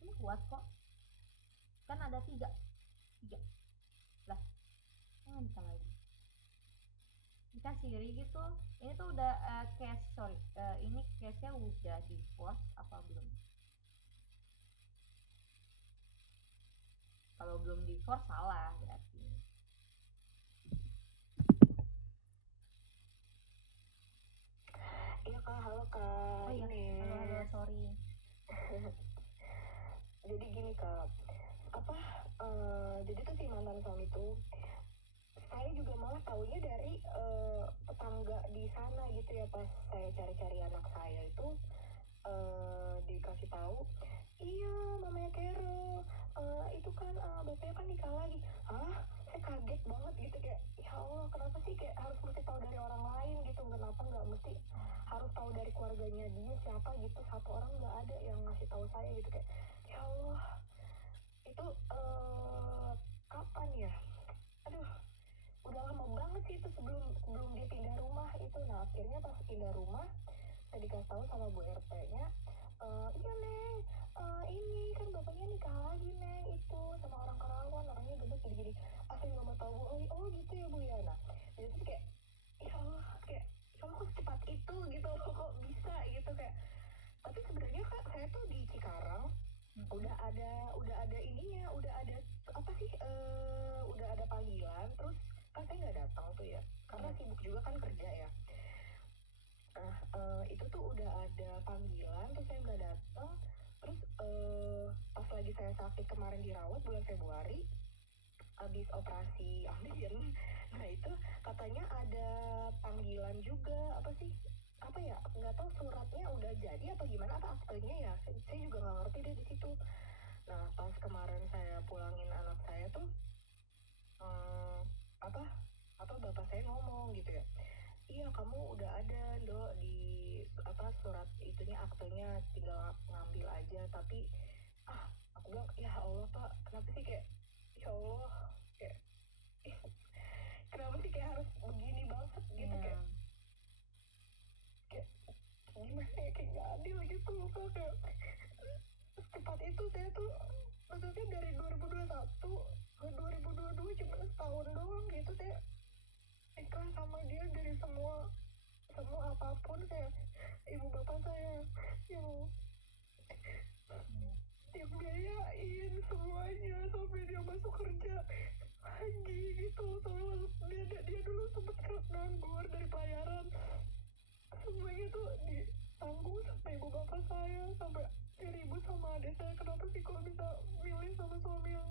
Ini kuat kok. Kan ada tiga. Lah, jangan bisa lagi. Dikasih gitu. Ini tuh udah ini case-nya udah divorce apa belum? Kalau belum divorce salah berarti. Iya Kak, halo Kak. Oh iya, halo, sorry. Jadi gini Kak, jadi tuh si mantan suami tuh, saya juga malah taunya dari tetangga di sana gitu ya. Pas saya cari-cari anak saya itu dikasih tahu, iya mamanya Kero itu kan bapaknya kan nikah lagi. Hah? Saya kaget banget gitu, kayak ya Allah, kenapa sih kayak harus mesti tahu dari orang lain gitu, kenapa nggak mesti harus tahu dari keluarganya dia siapa gitu, satu orang nggak ada yang ngasih tahu saya gitu, kayak ya Allah itu kapan ya, aduh udah lama banget sih itu, sebelum dia pindah rumah itu. Nah akhirnya pas pindah rumah saya dikasih tahu sama Bu RT-nya, iya Neng, Ini kan bapaknya nikah lagi neng itu sama orang Karawang, orangnya gendut gini-gini. Saya nggak mau tahu bu. Oh gitu ya bu ya. Nah jadi tuh kayak ya Allah, kayak ya Allah kok secepat itu gitu loh, kok bisa gitu kayak. Tapi sebenarnya kak saya tuh di Cikarang udah ada ininya, udah ada apa sih, udah ada panggilan, terus kan saya nggak datang tuh ya karena sibuk juga kan kerja ya. Nah itu tuh udah ada panggilan terus saya nggak datang. Terus pas lagi saya sakit kemarin dirawat bulan Februari habis operasi amin. Nah itu katanya ada panggilan juga, apa sih, apa ya, nggak tahu suratnya udah jadi apa gimana, apa aktenya ya, saya juga nggak ngerti deh di situ. Nah pas kemarin saya pulangin anak saya tuh hmm, apa apa bapak saya ngomong gitu ya, iya kamu udah ada dok di apa surat itunya, aktenya tinggal ngambil aja. Tapi aku bilang ya Allah pak kenapa sih, kayak ya Allah, kayak kenapa sih kayak harus begini banget gitu, kayak gimana ya, kayak gak adil gitu loh kak, kayak secepat itu saya tuh, maksudnya dari 2021 ke 2022 cuma setahun doang gitu saya nikah sama dia. Dari semua apapun saya, ibu bapak saya yang biayain semuanya sampai dia masuk kerja lagi gitu. Soalnya dia dulu sempet nganggur dari pelayaran, semuanya tuh ditanggung sampai ibu bapak saya, sampai ribut sama adik saya kenapa sih kok bisa milih sama suami yang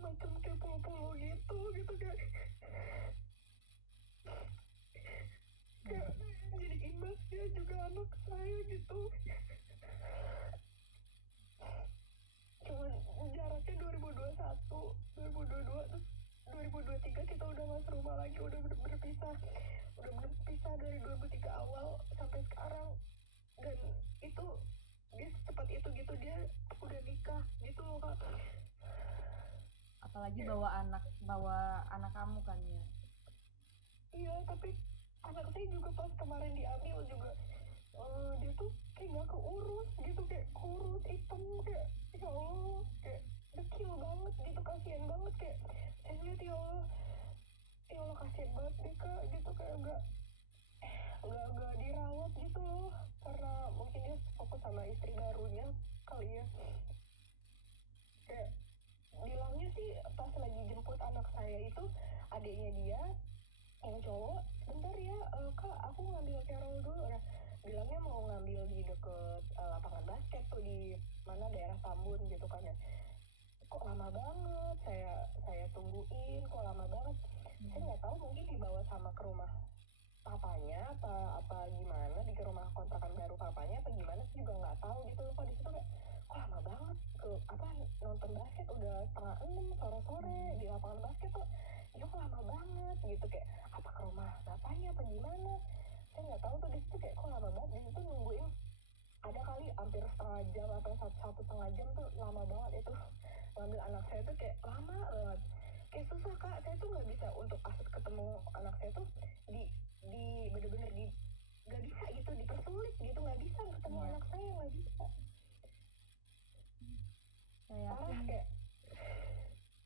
macam kayak polo-polo gitu kayak jadi imbasnya juga anak saya gitu. Cuman jaraknya 2021 2022 terus 2023 kita udah masuk rumah lagi, udah berpisah dari 2003 awal sampai sekarang. Dan itu dia secepat itu gitu, dia udah nikah gitu loh kak. Apalagi bawa anak kamu kan ya. Iya tapi anak saya juga pas kemarin diambil juga dia tuh kayak gak keurus gitu, kayak kurus hitam, kayak ya Allah, kayak kecil banget gitu, kasihan banget. Kayak saya lihat ya Allah kasihan banget deh kak gitu, kayak nggak dirawat gitu loh, karena mungkin dia fokus sama istri barunya kali ya. Kayak bilangnya sih pas lagi jemput anak saya itu, adiknya dia yang cowok, bentar ya kak aku ngambil Carol dulu. Nah bilangnya mau ngambil di deket lapangan basket tuh di mana daerah Tambun gitu kan ya. Kok lama banget, saya tungguin kok lama banget. Saya nggak tahu mungkin dibawa sama ke rumah papanya apa gimana, di rumah kontrakan baru papanya apa gimana, saya juga nggak tahu gitu loh. Kok di situ kayak kok lama banget ke apa nonton basket udah 5:30 sore di lapangan basket kok ya kok lama banget gitu, kayak apa ke rumah bapaknya apa gimana, saya nggak tahu tuh. Di situ kayak kok lama banget, di situ nungguin ada kali hampir setengah jam atau satu setengah jam tuh, lama banget itu ngambil anak saya tuh, kayak lama banget, kayak susah kak. Saya tuh nggak bisa untuk akses ketemu anak saya tuh di bener-bener di nggak bisa gitu, dipersulit gitu, nggak bisa ketemu anak saya, nggak bisa.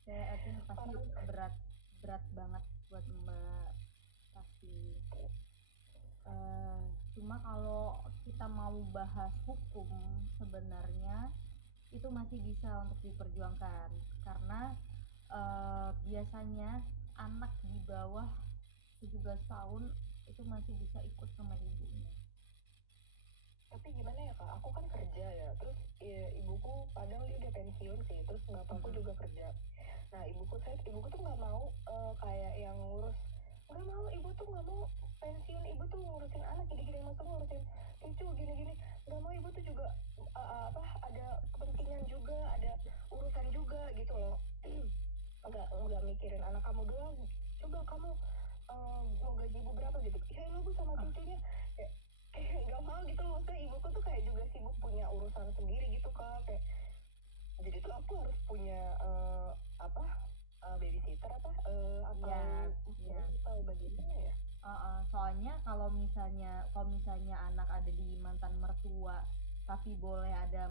Saya yakin pasti berat banget buat Mbak pasti. Cuma kalau kita mau bahas hukum sebenarnya itu masih bisa untuk diperjuangkan, karena biasanya anak di bawah 17 tahun itu masih bisa ikut sama ibunya. Tapi gimana ya kak, aku kan kerja ya, terus ibuku padahal dia udah pensiun sih, terus bapakku juga kerja. Nah ibuku tuh nggak mau kayak yang ngurus, nggak mau, ibu tuh nggak mau pensiun, ibu tuh ngurusin anak gini-gini, maksudnya ngurusin cucu gini-gini, nggak mau. Ibu tuh juga ada kepentingan juga, ada urusan juga gitu loh. nggak mikirin anak kamu doang, coba kamu mau gaji ibu berapa gitu, ya lu sama cucunya kayak nggak mau gitu. Maksudnya ibuku tuh kayak juga sibuk punya urusan sendiri gitu kak, kayak jadi tuh aku harus punya babysitter atau bagaimana ya. Soalnya kalau misalnya anak ada di mantan mertua tapi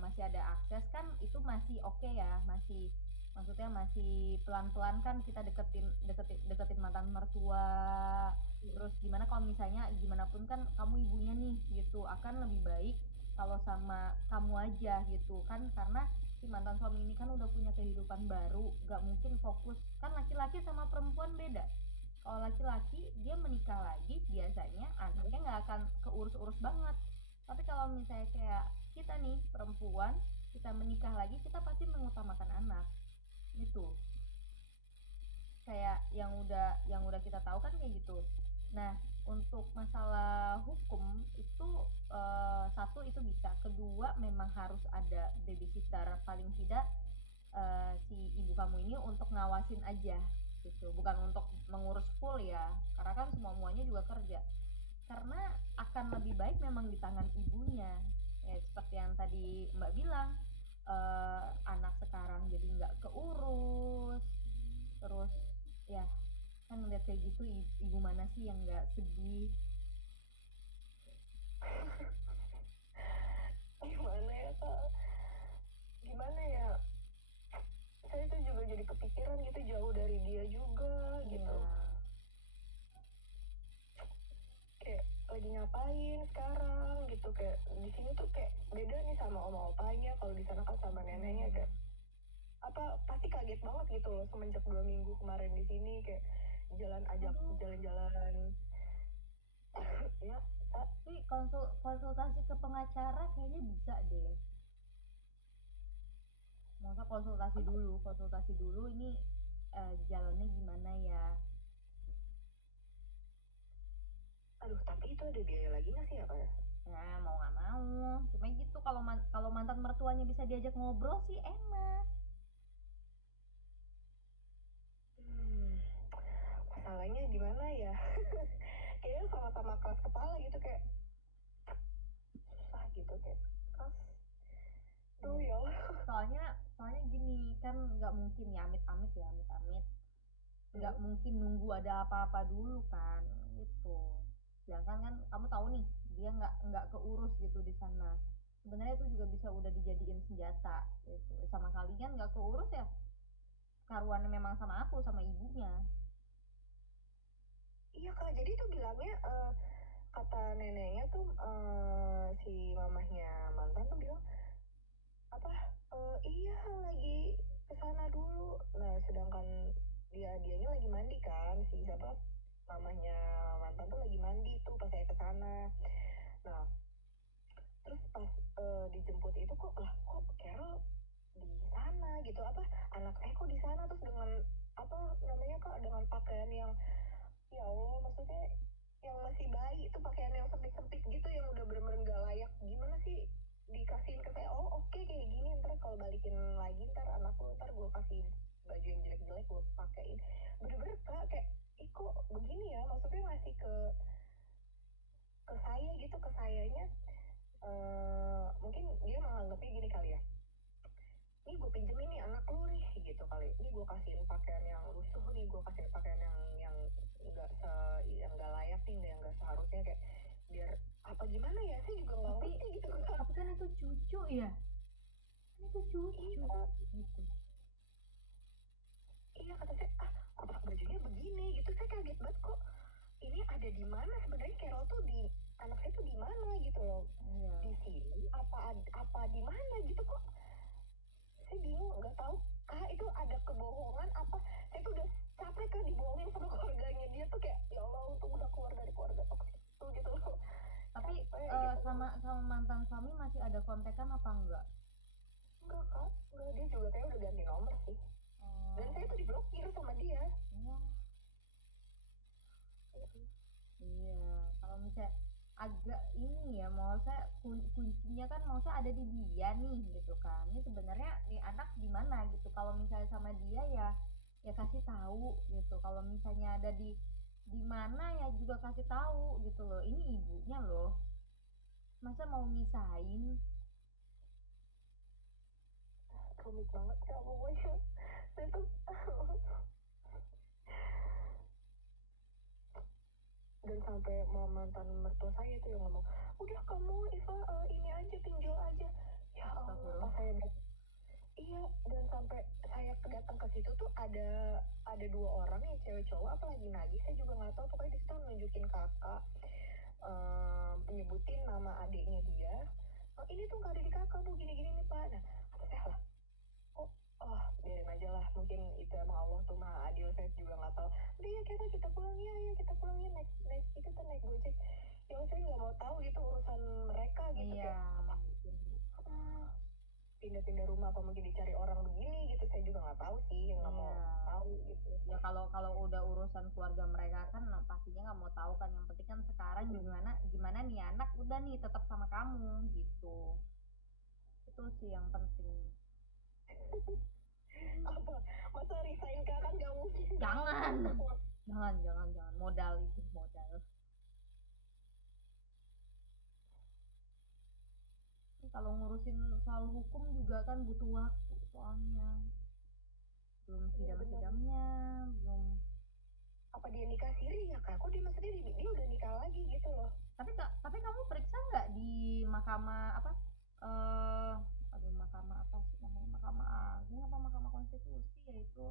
masih ada akses kan, itu masih oke ya, masih, maksudnya masih pelan-pelan kan kita deketin deketin deketin mantan mertua. Terus gimana kalau misalnya gimana pun kan kamu ibunya nih gitu, akan lebih baik kalau sama kamu aja gitu kan, karena si mantan suami ini kan udah punya kehidupan baru, gak mungkin fokus kan, laki-laki sama perempuan beda. Kalau laki-laki dia menikah lagi biasanya anaknya nggak akan keurus-urus banget, tapi kalau misalnya kayak kita nih perempuan, kita menikah lagi kita pasti mengutamakan anak itu, kayak yang udah kita tahu kan kayak gitu. Nah, untuk masalah hukum itu, satu itu bisa, kedua memang harus ada babysitter paling tidak, si ibu kamu ini untuk ngawasin aja gitu, bukan untuk mengurus full ya, karena kan semuanya juga kerja, karena akan lebih baik memang di tangan ibunya. Ya, seperti yang tadi Mbak bilang, anak sekarang jadi nggak keurus, terus ya kan ngeliat kayak gitu, ibu mana sih yang nggak sedih. Gimana ya kak, gimana ya, saya tuh juga jadi kepikiran gitu, jauh dari dia juga gitu. Iya. Kayak lagi ngapain sekarang gitu, kayak di sini tuh kayak beda nih sama oma opanya, kalau di sana kan sama neneknya, kayak apa pasti kaget banget gitu loh semenjak 2 minggu kemarin di sini, kayak jalan-jalan ya Kak. Tapi konsultasi ke pengacara kayaknya bisa deh. Masa konsultasi dulu ini, jalannya gimana ya. Aduh, tapi itu ada biaya lagi nggak sih ya kak ya? Nah, mau nggak mau cuma gitu, kalau mantan mertuanya bisa diajak ngobrol sih enak. Masalahnya gimana ya, kayaknya sama-sama keras kepala gitu, kayak susah gitu, kayak keras tuh ya Allah. Soalnya gini kan, nggak mungkin ya, amit-amit ya, amit-amit nggak mungkin nunggu ada apa-apa dulu kan gitu. Sedangkan kan kamu tahu nih, dia nggak keurus gitu di sana. Sebenarnya itu juga bisa udah dijadiin senjata gitu. Sama kalian nggak keurus ya, karuannya memang sama aku, sama ibunya. Iya kak, jadi tuh bilangnya kata neneknya tuh, si mamahnya mantan tuh bilang apa, iya lagi kesana dulu. Nah sedangkan dianya lagi mandi kan, si siapa mamahnya mantan tuh lagi mandi tuh pas saya kesana. Nah terus pas dijemput itu kok lah, kok Carol di sana gitu, apa anak saya kok di sana, terus dengan apa namanya kak, dengan pakaian yang ya Allah, maksudnya yang masih bayi itu, pakaian yang sempit-sempit gitu, yang udah bener-bener gak layak, gimana sih dikasihin ke saya. Oh oke, kayak gini, ntar kalau balikin lagi ntar anakku, ntar gue kasih baju yang jelek-jelek gue pakein. Bener-bener kak, kayak ih kok begini ya, maksudnya masih ke saya gitu, ke sayanya. Mungkin dia menganggapnya gini kali ya, ini gue pinjemin nih anak lu nih gitu kali, ini gue kasihin pakaian yang lusuh nih, gue kasihin pakaian yang yang nggak layak nih, yang nggak seharusnya, kayak biar apa gimana ya, saya juga nggak Tapi ngerti gitu kan. tapi kan itu cucu ya, kan itu cucu Iya, gitu. iya kata saya, kok bajunya begini gitu, saya kaget banget, kok ini ada di mana sebenarnya Carol tuh, di anak saya tuh di mana gitu loh, Iya. di sini apa di mana gitu, kok saya bingung, nggak tahu kak itu ada kebohongan apa, saya tuh udah capek kan dibohongin sama keluarganya dia tuh, kayak ya Allah untung udah keluar dari keluarga toksik tuh gitu loh. Tapi Capek gitu. sama mantan suami masih ada kontekan apa enggak? Enggak kak, enggak, dia juga kayak udah ganti nomor sih, dan saya tuh diblokir sama dia. Wah, iya. Kalau misalnya agak ini ya, mau saya kuncinya kan mau saya ada di dia nih gitu kan. Ini sebenarnya nih anak di mana gitu. Kalau misalnya sama dia ya, ya kasih tahu gitu. Kalau misalnya ada di mana ya juga kasih tahu gitu loh. Ini ibunya loh. Masa mau misahin? Rumit banget kak pokoknya, saya tuh dan sampai mantan mertua saya tuh yang ngomong, udah kamu Iva ini aja, pinjol aja, iya, dan sampai saya datang ke situ tuh ada 2 orang yang cewek cowok apalagi nagih, saya juga nggak tahu, pokoknya di situ nunjukin kakak, penyebutin nama adiknya dia. Oh, ini tuh nggak ada di kakak bu, gini-gini nih pak. Nah, kata saya lah, oh biarin aja lah, mungkin itu emang Allah tuh maha adil, saya juga nggak tahu. Udah ya kita pulang ya, kita pulang ya, naik naik itu tuh naik gojek. Ya saya nggak mau tahu itu urusan mereka gitu. Iya. Pindah-pindah rumah apa mungkin dicari orang begini gitu, saya juga nggak tahu sih, nggak mau tahu gitu. Ya kalau udah urusan keluarga mereka kan pastinya nggak mau tahu kan, yang penting kan sekarang gimana nih anak udah nih tetap sama kamu gitu, itu sih yang penting. Apa masa resign kan nggak mungkin, jangan modal itu modal. Kalau ngurusin soal hukum juga kan butuh waktu soalnya, belum sidang-sidangnya, belum. Apa dia nikah siri ya kak? Kok dia maksudnya dia udah nikah lagi gitu loh? Tapi kamu periksa nggak di mahkamah apa? Mahkamah apa sih namanya? Mahkamah Agung apa Mahkamah Konstitusi yaitu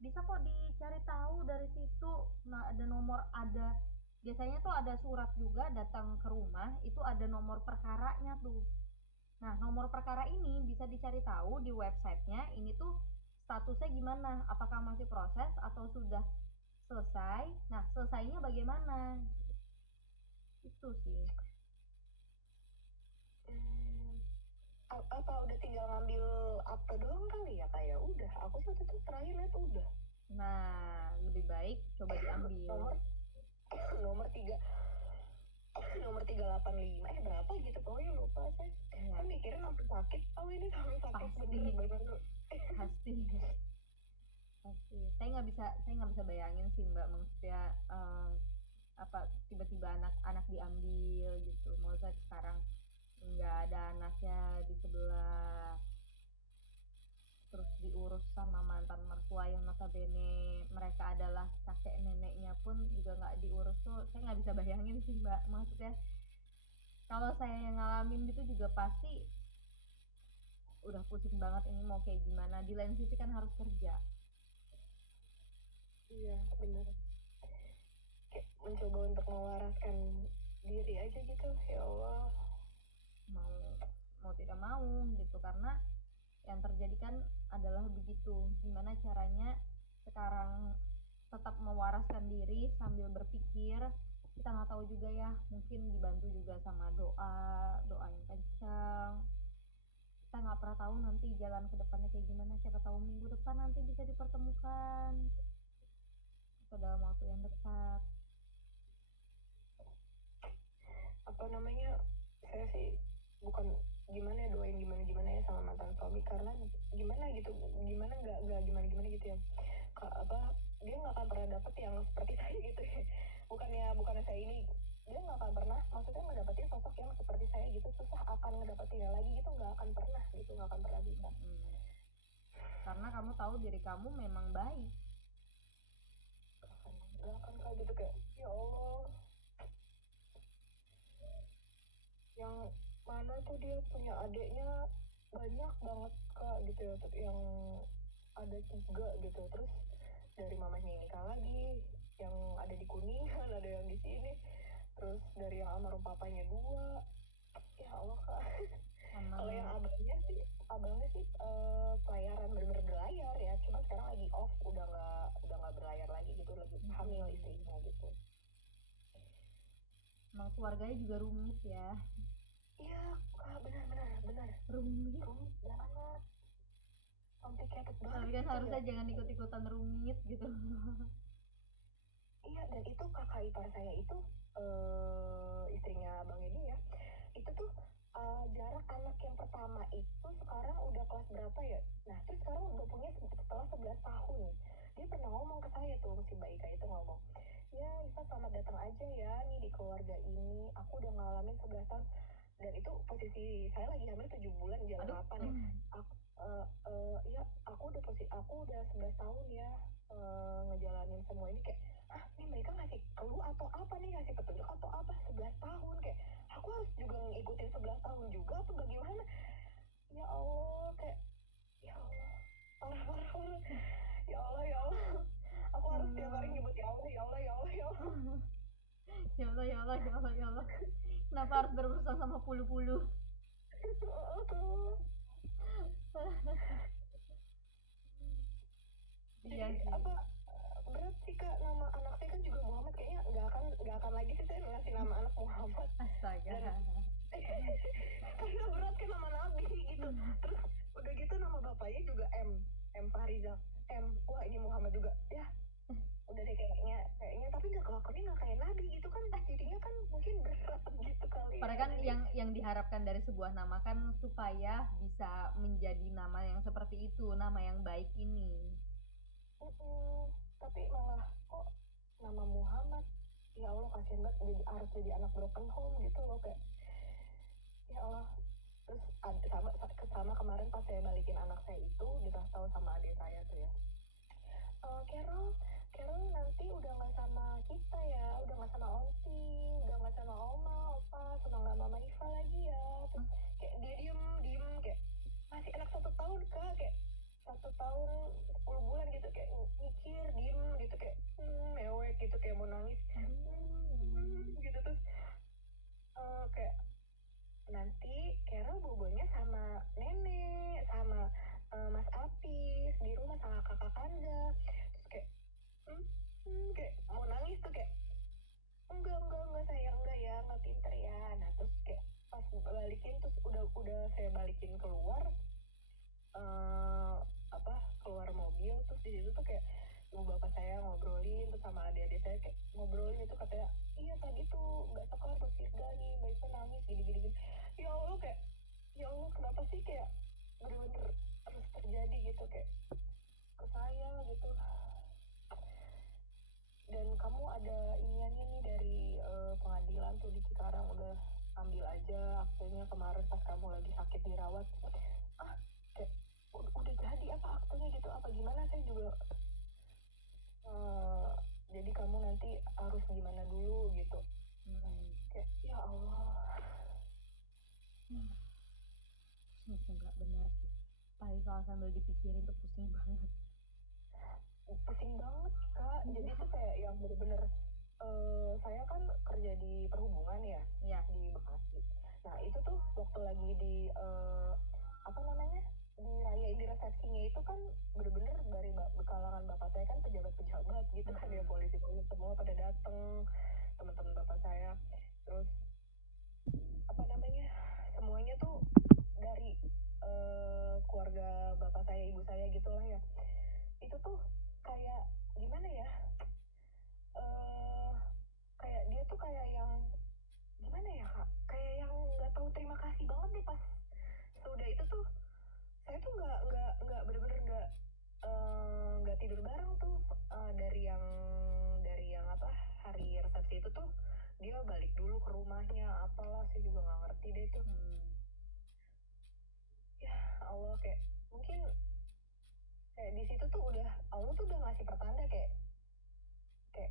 bisa kok dicari tahu dari situ. Nah, ada biasanya tuh ada surat juga datang ke rumah, itu ada nomor perkaranya tuh. Nah, nomor perkara ini bisa dicari tahu di websitenya. Ini tuh statusnya gimana? Apakah masih proses atau sudah selesai? Nah, selesainya bagaimana? Itu sih. Apa udah tinggal ngambil apa doang kali ya kayak udah? Aku sih waktu itu terakhir lihat udah. Nah, lebih baik coba diambil. Nomor 385 berapa gitu, pokoknya lupa saya. Ya. Kan mikirnya sampai sakit, ini sampai sakit bener. Pasti. Saya nggak bisa bayangin sih Mbak, maksudnya apa tiba-tiba anak diambil gitu. Maksudnya sekarang nggak ada anaknya di sebelah, terus diurus sama mantan mertua yang notabene mereka adalah kakek neneknya pun juga nggak diurus tuh. Saya nggak bisa bayangin sih Mbak, maksudnya kalau saya yang ngalamin gitu juga pasti udah pusing banget, ini mau kayak gimana. Di lain sisi kan harus kerja. Iya benar, kayak mencoba untuk mewaraskan diri aja gitu. Ya Allah, mau tidak mau gitu, karena yang terjadi kan adalah begitu. Gimana caranya sekarang tetap mewaraskan diri sambil berpikir, kita nggak tahu juga ya, mungkin dibantu juga sama doa yang kencang. Kita nggak pernah tahu nanti jalan ke depannya kayak gimana, siapa tahu minggu depan nanti bisa dipertemukan atau dalam waktu yang dekat. Apa namanya, saya sih bukan gimana ya, doain gimana ya sama mantan suami, karena gimana gitu, gimana nggak gimana gitu ya, dia nggak akan pernah dapet yang seperti saya gitu ya. bukannya saya ini, dia nggak akan pernah, maksudnya ngedapetin sosok yang seperti saya gitu, susah akan ngedapetinnya lagi gitu, nggak akan pernah gitu, nggak akan pernah bisa. Karena kamu tahu diri kamu memang baik. Nggak akan kayak gitu, kayak ya Allah, yang mana tuh dia punya adiknya banyak banget kak gitu ya, yang ada 3 gitu, terus dari mamanya yang nikah lagi, yang ada di Kuningan, ada yang di sini, terus dari yang almarhum papanya 2. Ya Allah kak. Kalau yang abangnya sih pelayaran, bener-bener berlayar ya, cuma sekarang lagi off, udah nggak berlayar lagi gitu, lagi hamil istrinya gitu. Emang keluarganya juga rumit ya. Iya kak, benar rumit banget, complicated banget. Tapi kan harusnya jangan ikut-ikutan rumit gitu. Iya, dan itu kakak ipar saya itu istrinya Bang Edi ya, itu tuh jarak anak yang pertama itu sekarang udah kelas berapa ya, nah terus sekarang udah punya setelah 11 tahun. Dia pernah ngomong ke saya tuh, si Mbak Ika itu ngomong, ya Iva selamat datang aja ya nih di keluarga ini, aku udah ngalamin 11 tahun, dan itu posisi saya lagi hamil 7 bulan jalan 8 ya. Ya aku udah 11 tahun ya ngejalanin semua ini, kayak nih mereka ngasih clue atau apa nih, ngasih petunjuk atau apa, 11 tahun, kayak aku harus juga ngikutin 11 tahun juga apa bagaimana. Ya Allah, kayak ya Allah, parah parah parah. Ya Allah ya Allah, aku harus tiap hari nyebut ya Allah ya Allah ya Allah ya Allah. Ya Allah, ya Allah, ya Allah, ya Allah. Kenapa harus berurusan sama pulu-pulu? Iya Jadi sih. apa, berat sih Kak, nama anak saya kan juga Muhammad, kayaknya nggak akan lagi sih saya ngasih nama anak Muhammad. Astaga. Dan karena berat kan nama Nabi gitu. Terus udah gitu nama bapaknya juga M Farizal. Wah ini Muhammad juga ya, udah deh kayaknya tapi nggak kelakuannya nggak kayak Nabi gitu kan, jadinya kan mungkin berat gitu kali Padahal ya. kan yang diharapkan dari sebuah nama kan supaya bisa menjadi nama yang seperti itu, nama yang baik ini. Tapi malah kok nama Muhammad, ya Allah kasihan banget, harus jadi anak broken home gitu loh, kayak ya Allah. Terus sama kemarin pas saya balikin anak saya itu, dikasih tahu sama adik saya tuh ya, Carol nanti udah nggak sama kita ya, udah nggak sama Onti, udah nggak sama Oma, Opa, sama nggak Mama Iva lagi ya. Terus kayak dia diem kayak masih anak 1 tahun Kak, kayak 1 tahun 10 bulan gitu, kayak mikir diem gitu, kayak mewek gitu, kayak mau nangis gitu. Terus kayak nanti Carol bobonya sama nenek, sama Mas Apis di rumah, sama kakak Kanza. Terus kayak kayak mau nangis tuh, kayak enggak sayang, enggak ya, enggak pinter ya. Nah terus kayak pas balikin, terus udah saya balikin keluar, eh keluar mobil, terus di situ tuh kayak ibu bapak saya ngobrolin tuh sama adik-adik saya, kayak ngobrolin itu, katanya iya tadi tuh Mbak Sekar bersirga nih, Mbak Iva nangis gini. Ya Allah, kayak ya Allah kenapa sih kayak bener-bener harus terjadi gitu kayak ke saya gitu. Dan kamu ada iniannya nih dari pengadilan tuh di Cikarang, udah ambil aja aktenya kemarin pas kamu lagi sakit dirawat. Kayak udah jadi apa aktenya gitu, apa gimana, saya juga jadi kamu nanti harus gimana dulu gitu. Kayak ya Allah. Nggak benar sih. Tapi kalau sambil dipikirin tuh pusing banget. Pusing banget Kak. Jadi tuh kayak yang bener-bener saya kan kerja di perhubungan ya, di Bekasi. Nah itu tuh waktu lagi di apa namanya, dirayain di resepsinya itu kan bener-bener dari kalangan bapak saya kan pejabat-pejabat gitu kan ya, polisi semua pada dateng, teman-teman bapak saya. Terus apa namanya, semuanya tuh dari keluarga bapak saya, ibu saya gitu lah ya. Itu tuh kayak gimana ya, kayak dia tuh kayak yang gimana ya Kak, kayak yang nggak tahu terima kasih banget deh. Pas sudah itu tuh saya tuh nggak bener-bener nggak tidur bareng tuh, dari yang apa, hari resepsi itu tuh dia balik dulu ke rumahnya, apalah saya juga nggak ngerti deh tuh. Ya Allah, kayak mungkin kayak di situ tuh udah Allah tuh udah ngasih pertanda kayak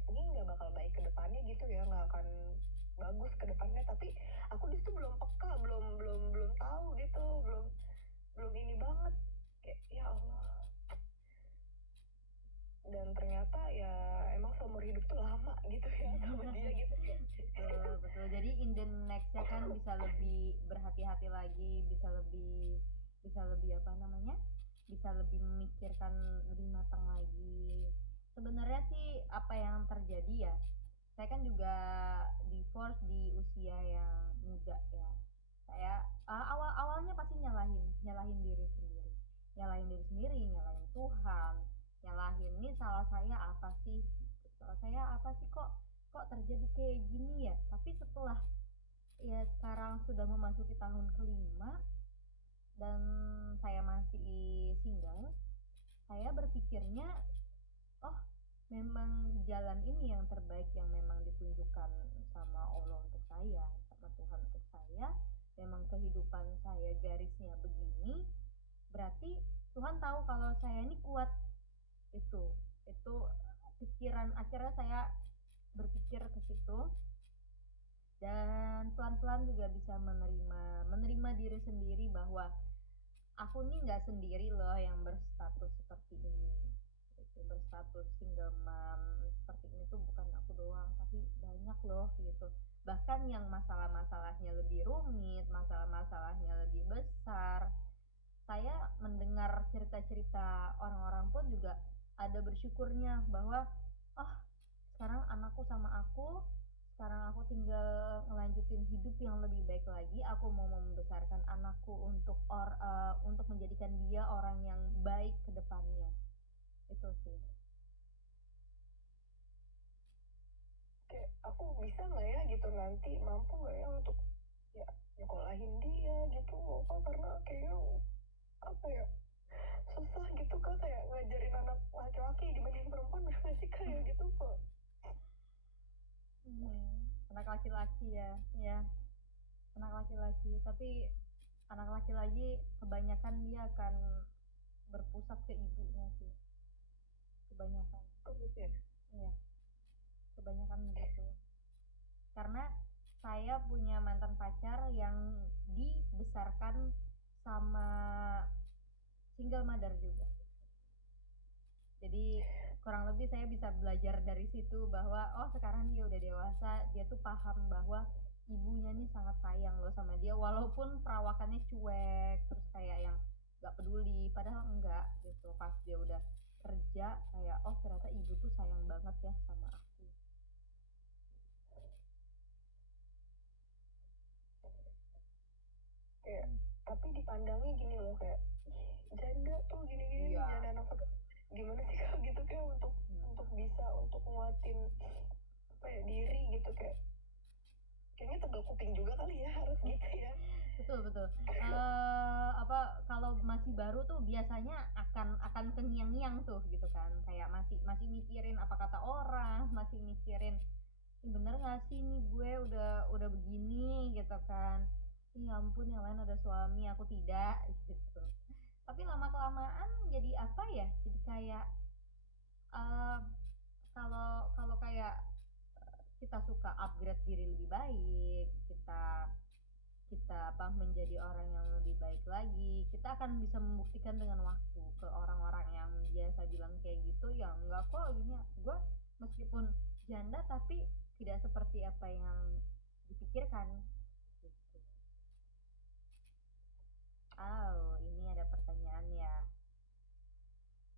ini nggak bakal baik ke depannya gitu ya, nggak akan bagus ke depannya. Tapi aku di situ belum peka, belum tahu gitu, belum ini banget, kayak ya Allah. Dan ternyata ya emang seumur hidup tuh lama gitu ya sama dia gitu. Betul. Jadi in the next-nya kan bisa lebih berhati-hati lagi, bisa lebih apa namanya? Bisa lebih memikirkan lebih matang lagi. Sebenarnya sih apa yang terjadi ya, saya kan juga divorce di usia yang muda ya. Saya awalnya pasti nyalahin diri sendiri, nyalahin Tuhan, nyalahin ini salah saya apa sih, salah saya apa sih, kok terjadi kayak gini ya. Tapi setelah ya sekarang sudah memasuki tahun kelima dan saya masih single, saya berpikirnya oh memang jalan ini yang terbaik, yang memang ditunjukkan sama Allah untuk saya, sama Tuhan untuk saya. Memang kehidupan saya garisnya begini, berarti Tuhan tahu kalau saya ini kuat. Itu pikiran, akhirnya saya berpikir ke situ, dan pelan-pelan juga bisa menerima diri sendiri bahwa aku nih nggak sendiri loh yang berstatus seperti ini gitu. Berstatus single mom seperti ini tuh bukan aku doang tapi banyak loh gitu, bahkan yang masalah-masalahnya lebih rumit, masalah-masalahnya lebih besar, saya mendengar cerita-cerita orang-orang pun juga ada bersyukurnya bahwa oh sekarang anakku sama aku, sekarang aku tinggal ngelanjutin hidup yang lebih baik lagi, aku mau membesarkan anakku untuk menjadikan dia orang yang baik ke depannya. Itu sih. Kayak aku bisa nggak ya gitu, nanti mampu nggak ya untuk ya nyekolahin dia gitu apa, karena kayaknya apa ya, susah gitu kak, kayak ngajarin anak laki-laki dibanding perempuan, nggak sih kayak gitu kok. Anak laki-laki ya, ya anak laki-laki, tapi anak laki-laki kebanyakan dia akan berpusat ke ibunya sih, kebanyakan. Oh gitu ya. Iya, kebanyakan begitu. Karena saya punya mantan pacar yang dibesarkan sama single mother juga. Jadi kurang lebih saya bisa belajar dari situ bahwa oh sekarang dia udah dewasa, dia tuh paham bahwa ibunya nih sangat sayang loh sama dia, walaupun perawakannya cuek terus kayak yang nggak peduli, padahal enggak gitu. Pas dia udah kerja kayak oh ternyata ibu tuh sayang banget ya sama aku. Kayak tapi dipandangnya gini loh, kayak janda tuh gini-gini nih, Iya. janda anak tuh gimana sih kak gitu, kayak untuk bisa untuk nguatin apa ya, diri gitu, kayak kayaknya tegak kuping juga kali ya, harus gitu ya. Betul. Apa kalau masih baru tuh biasanya akan kengiang-ngiang tuh gitu kan, kayak masih mikirin apa kata orang, masih mikirin "Ih, bener nggak sih nih gue udah begini gitu kan, ya ampun yang lain ada suami aku tidak gitu. Tapi lama kelamaan jadi apa ya, jadi kayak eh, kalau kalau kayak kita suka upgrade diri lebih baik, kita kita apa menjadi orang yang lebih baik lagi, kita akan bisa membuktikan dengan waktu ke orang-orang yang biasa bilang kayak gitu ya enggak kok gini, gue meskipun janda tapi tidak seperti apa yang dipikirkan gitu. Oh ini ada pertanyaan ya,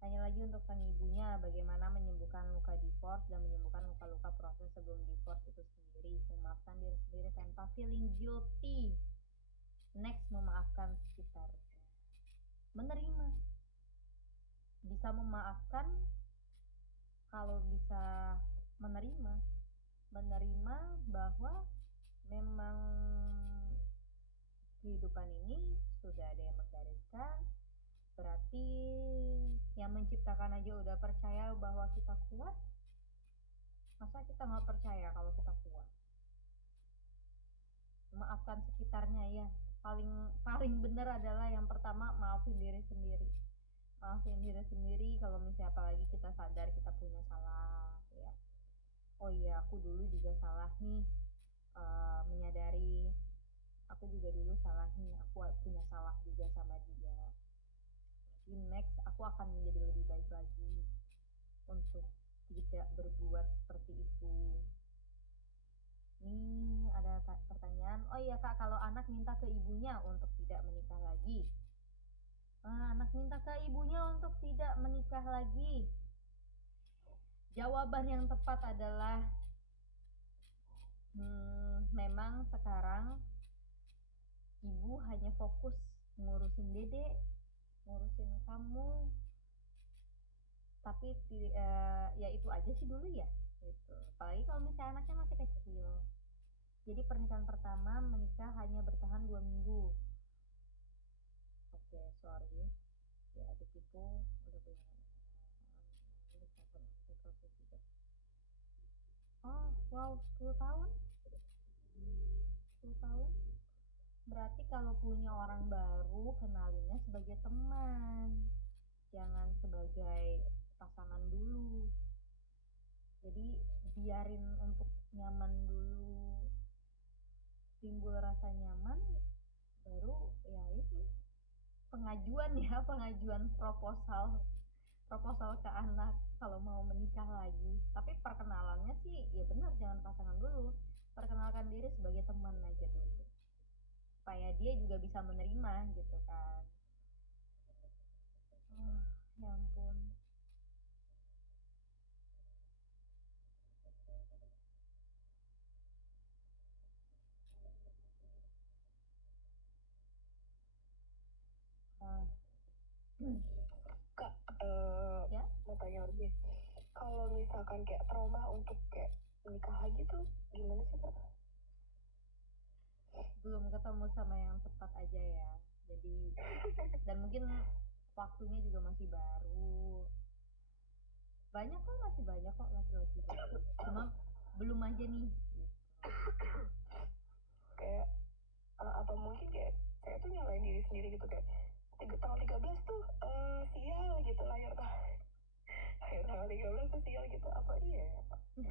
tanya lagi untuk sang ibunya, bagaimana menyembuhkan luka divorce dan menyembuhkan luka-luka proses sebelum divorce itu sendiri, memaafkan diri sendiri tanpa feeling guilty. Next, memaafkan sekitar. Menerima. Bisa memaafkan kalau bisa menerima. Menerima bahwa memang kehidupan ini sudah ada yang menggariskan. Berarti yang menciptakan aja udah percaya bahwa kita kuat. Masa kita nggak percaya kalau kita kuat? Maafkan sekitarnya ya. Paling benar adalah yang pertama maafin diri sendiri. Maafin diri sendiri kalau misalnya apalagi kita sadar kita punya salah ya. Oh iya aku dulu juga salah nih, menyadari aku juga dulu salah nih, aku punya salah juga sama dia. Jadi next aku akan menjadi lebih baik lagi untuk tidak berbuat seperti itu. Nih ada pertanyaan, oh iya kak, kalau anak minta ke ibunya untuk tidak menikah lagi. Anak minta ke ibunya untuk tidak menikah lagi. Jawaban yang tepat adalah memang sekarang ibu hanya fokus ngurusin dede, ngurusin kamu. Tapi ya itu aja sih dulu ya. Gitu. Apalagi kalau misalnya anaknya masih kecil. Jadi pernikahan pertama menikah hanya bertahan 2 minggu. Oke, sorry. Ya adikku udah punya proses juga. Oh, wow, 10 tahun? 10 tahun? Berarti kalau punya orang baru, kenalinnya sebagai teman. Jangan sebagai pasangan dulu. Jadi biarin untuk nyaman dulu, timbul rasa nyaman, baru ya itu pengajuan ya, pengajuan proposal ke anak kalau mau menikah lagi. Tapi perkenalannya sih ya benar, jangan pasangan dulu, perkenalkan diri sebagai teman aja dulu supaya dia juga bisa menerima gitu kan. Ya ampun. Ah, Kak, ya mau tanya lagi. Kalau misalkan kayak trauma untuk kayak menikah lagi tuh gimana sih Kak? belum ketemu sama yang tepat aja ya, jadi dan mungkin waktunya juga masih baru. Banyak kok, masih banyak kok laki-laki baru, cuma belum aja nih gitu. Kayak apa mungkin kayak saya tuh nyalain diri sendiri gitu kayak tanggal 13 tuh sial gitu lahir tanggal 13 tuh sial gitu, apa iya ya,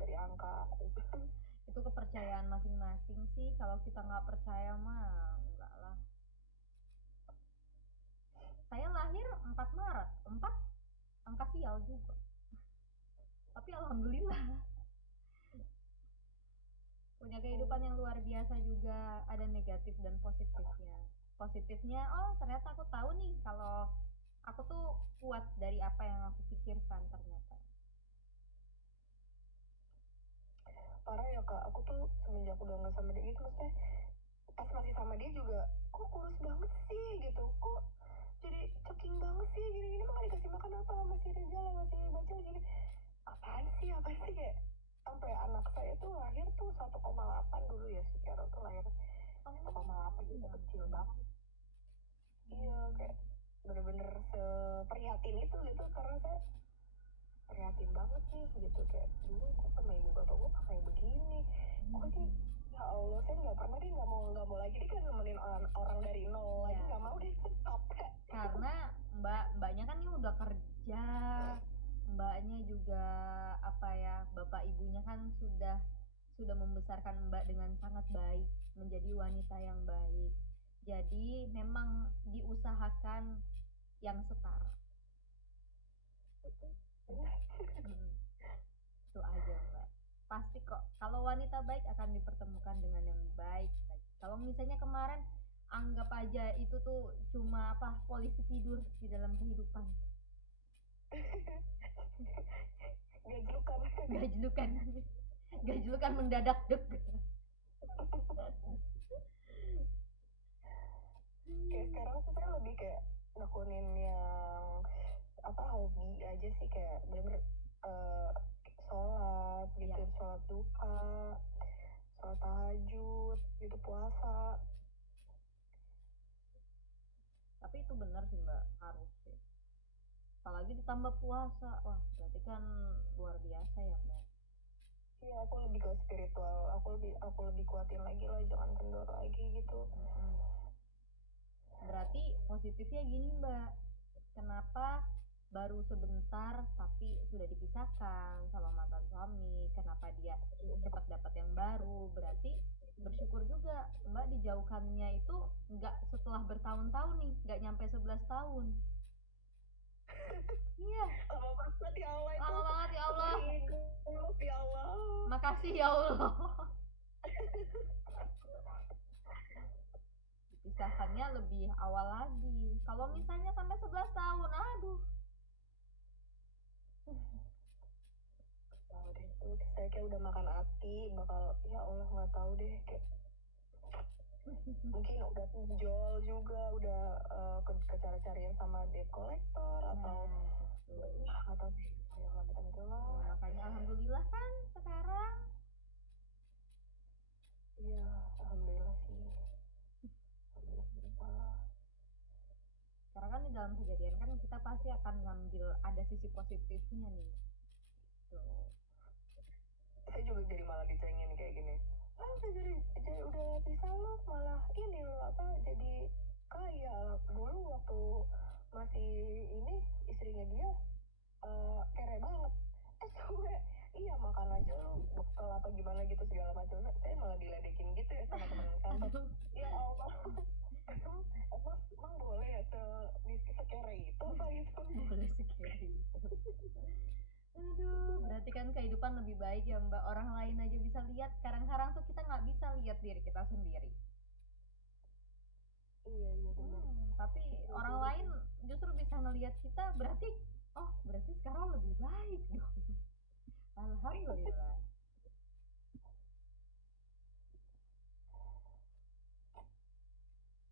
dari angka gitu. Itu kepercayaan masing-masing sih, kalau kita nggak percaya mah enggak lah. Saya lahir 4 Maret, 4 angka sial juga, tapi alhamdulillah punya kehidupan yang luar biasa juga, ada negatif dan positifnya. Positifnya, oh ternyata aku tahu nih kalau aku tuh kuat dari apa yang aku pikirkan ternyata. Parah ya Kak, aku tuh semenjak udah nggak sama dia gitu, maksudnya pas masih sama dia juga kok kurus banget sih gitu, kok jadi ceking banget sih gini gini, mah dikasih makan apa, masih Rizal masih Bacil gini, apaan sih kayak sampai anak saya tuh lahir tuh 1,8 dulu ya, si Kero tuh lahir 1,8 gitu, kecil banget. Iya kayak bener-bener seprihatin itu gitu, karena saya prihatin banget nih gitu, kayak dulu gue sama ibu bapak gue kayak begini, kok ini ya Allah, saya nggak pernah deh, nggak mau lagi deh kan nemenin orang dari nol lagi, nggak mau deh, capek. Karena mbaknya kan ini udah kerja, mbaknya juga apa ya, bapak ibunya kan sudah membesarkan mbak dengan sangat baik, menjadi wanita yang baik. Jadi memang diusahakan yang setara. Itu aja mbak, pasti kok kalau wanita baik akan dipertemukan dengan yang baik. Kalau misalnya kemarin anggap aja itu tuh cuma apa, polisi tidur di dalam kehidupan. Gajlukan mendadak deg. Kayak sekarang tuh saya lebih kayak nekunin yang apa, hobi aja sih, kayak bener-bener sholat gitu, Iya. sholat duha, sholat tahajud gitu, puasa. Tapi itu benar sih mbak, harus sih, apalagi ditambah puasa, wah berarti kan luar biasa ya mbak. Iya, aku lebih ke spiritual, aku lebih kuatin lagi lah, jangan kendor lagi gitu. Berarti positifnya gini mbak, kenapa baru sebentar tapi sudah dipisahkan sama mantan suami, kenapa dia cepat dapat yang baru, berarti bersyukur juga mbak dijauhkannya itu nggak setelah bertahun-tahun nih, nggak nyampe 11 tahun. Iya, Lama banget ya Allah itu. lama banget ya Allah. Ya Allah. Makasih ya Allah. Dipisahkannya lebih awal lagi. Kalau misalnya sampai 11 tahun, aduh. Tahu deh, tuh saya kayak udah makan hati, bakal ya Allah nggak tahu deh, kayak mungkin udah pinjol juga, udah ke cari-carian sama debt collector atau nggak tahu sih, ya Allah minta lah. Makanya alhamdulillah kan sekarang. Iya, alhamdulillah sih. Alhamdulillah. Karena kan di dalam kejadian kan kita pasti akan ngambil ada sisi positifnya nih. Tuh. Saya juga jadi malah dicengin kayak gini. Jadi udah bisa lo malah ini lo apa, jadi kaya. Dulu waktu masih ini istrinya dia kere banget. Gue iya makan aja lo bekal apa gimana gitu segala macam. Saya malah diledekin gitu ya sama teman kantor. Ya Allah. Emang boleh ya lebih baik ya Mbak, orang lain aja bisa lihat, kadang-kadang tuh kita nggak bisa lihat diri kita sendiri. Iya benar. Tapi orang lain justru bisa ngelihat kita, berarti oh berarti sekarang lebih baik dong. Alhamdulillah.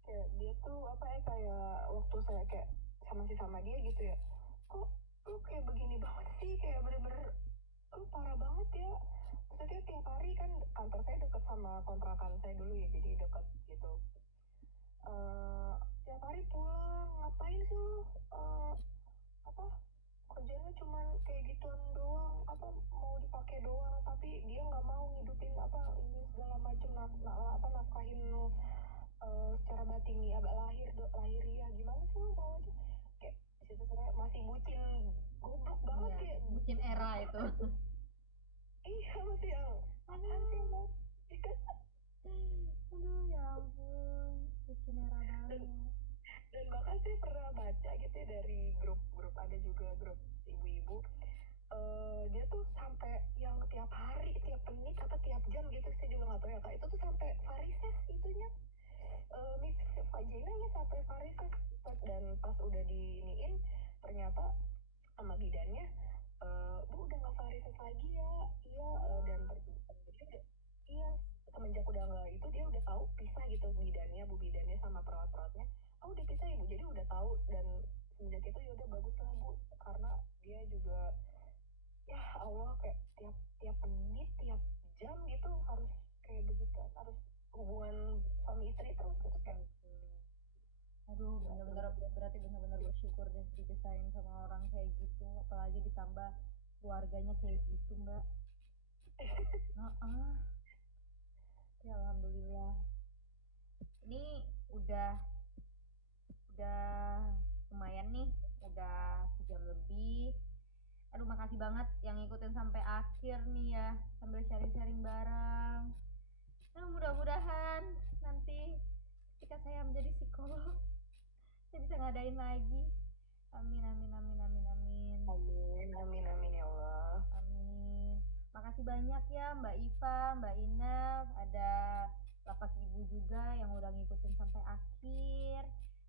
Kayak dia tuh apa ya, kayak waktu saya kayak sama dia gitu ya, kok lu kayak begini banget sih, kayak bener-bener lu parah banget ya. Maksudnya tiap hari kan kantor saya deket sama kontrakan saya dulu ya, jadi deket gitu. Tiap hari pulang, ngapain sih lu, apa kerjanya cuman kayak gituan doang, apa mau dipakai doang, tapi dia nggak mau ngidupin apa ini segala macem, nafkahin lu secara batini, agak lahiriah. Gimana sih lu mau aja kayak di situ sebenarnya masih bucin goblok banget Iya, kayak bucin era itu. iya masih yang apaan sih Mas? Aduh ya ampun, bucin era banget. Dan bahkan saya pernah baca gitu ya dari grup ada juga grup ibu-ibu, dia tuh sampai yang tiap hari, tiap menit apa tiap jam gitu, saya juga nggak tahu ya kak, itu tuh sampai varises itunya, vaginanya sampai varises. Dan pas udah diiniin ternyata sama bidannya, bu udah nggak varises lagi ya. Iya, dan dia udah, iya semenjak udah nggak itu dia udah tahu pisah gitu, bu bidannya sama perawatnya, oh udah pisah ibu, jadi udah tahu. Dan semenjak itu ya udah bagus lah bu, karena dia juga ya Allah kayak tiap menit tiap jam gitu harus kayak begitu, harus hubungan suami istri terus gitu kayak. Aduh, bener-bener berarti bener-bener bersyukur deh dipisahin sama orang kayak gitu, apalagi ditambah keluarganya kayak gitu Mbak. Ya alhamdulillah. Ini udah lumayan nih, udah sejam lebih. Aduh makasih banget yang ngikutin sampai akhir nih ya, sambil sharing-sharing bareng. Nah, mudah-mudahan nanti ketika saya menjadi psikolog saya bisa ngadain lagi. Amin amin amin amin amin. Amin ya Allah. Amin. Makasih banyak ya Mbak Iva, Mbak Inaf, ada lapak ibu juga yang udah ngikutin sampai akhir.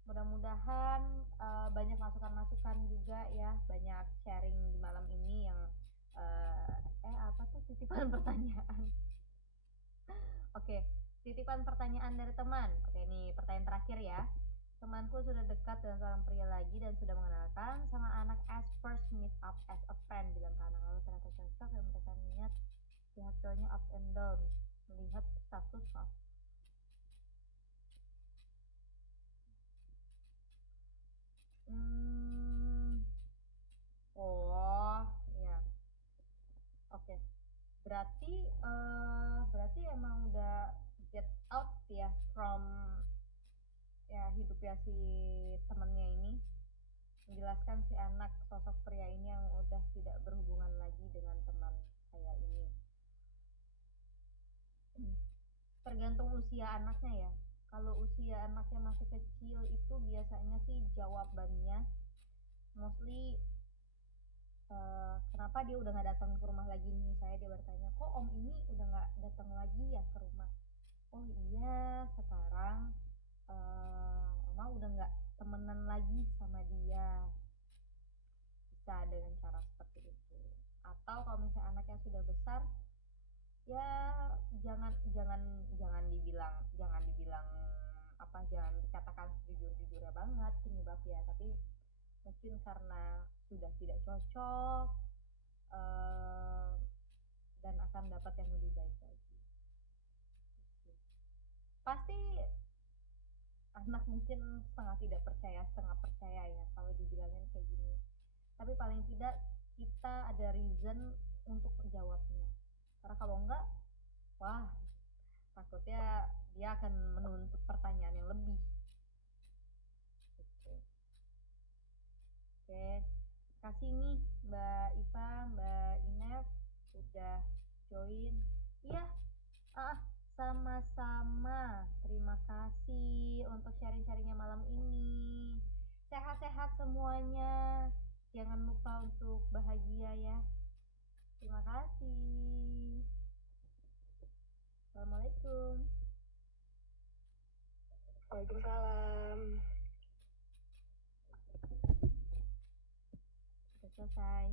Mudah-mudahan banyak masukan-masukan juga ya, banyak sharing di malam ini yang apa tuh titipan pertanyaan. Oke, titipan pertanyaan dari teman. Oke, ini pertanyaan terakhir ya. Temanku sudah dekat dengan seorang pria lagi dan sudah mengenalkan sama anak as first meet up as a friend, bilang ke anak, lalu ternyata cocok dan mereka niat pihak cowoknya up and down melihat status maaf. Oh, ya. Oke. Berarti emang udah get out ya from ya hidupnya si temennya ini, menjelaskan si anak sosok pria ini yang udah tidak berhubungan lagi dengan teman saya ini. Tergantung usia anaknya ya. Kalau usia anaknya masih kecil itu biasanya sih jawabannya mostly kenapa dia udah nggak datang ke rumah lagi nih. Saya dia bertanya, kok om ini udah nggak datang lagi ya ke rumah? Oh iya, sekarang Mama udah nggak temenan lagi sama dia. Bisa dengan cara seperti itu. Atau kalau misalnya anaknya sudah besar, ya jangan dibilang apa, jangan dikatakan jujur-jujurnya banget penyebab ya, tapi mungkin karena sudah tidak cocok dan akan dapat yang lebih baik lagi. Pasti anak mungkin setengah tidak percaya setengah percaya ya kalau dibilangin kayak gini, tapi paling tidak kita ada reason untuk jawabnya, karena kalau enggak, wah takutnya dia akan menuntut pertanyaan yang lebih gitu. Oke, kasih nih Mbak Iva, Mbak Inef udah join. Iya, sama-sama. Terima kasih untuk sharing-sharingnya malam ini. Sehat-sehat semuanya. Jangan lupa untuk bahagia ya. Terima kasih. Assalamualaikum. Waalaikumsalam. Sudah selesai.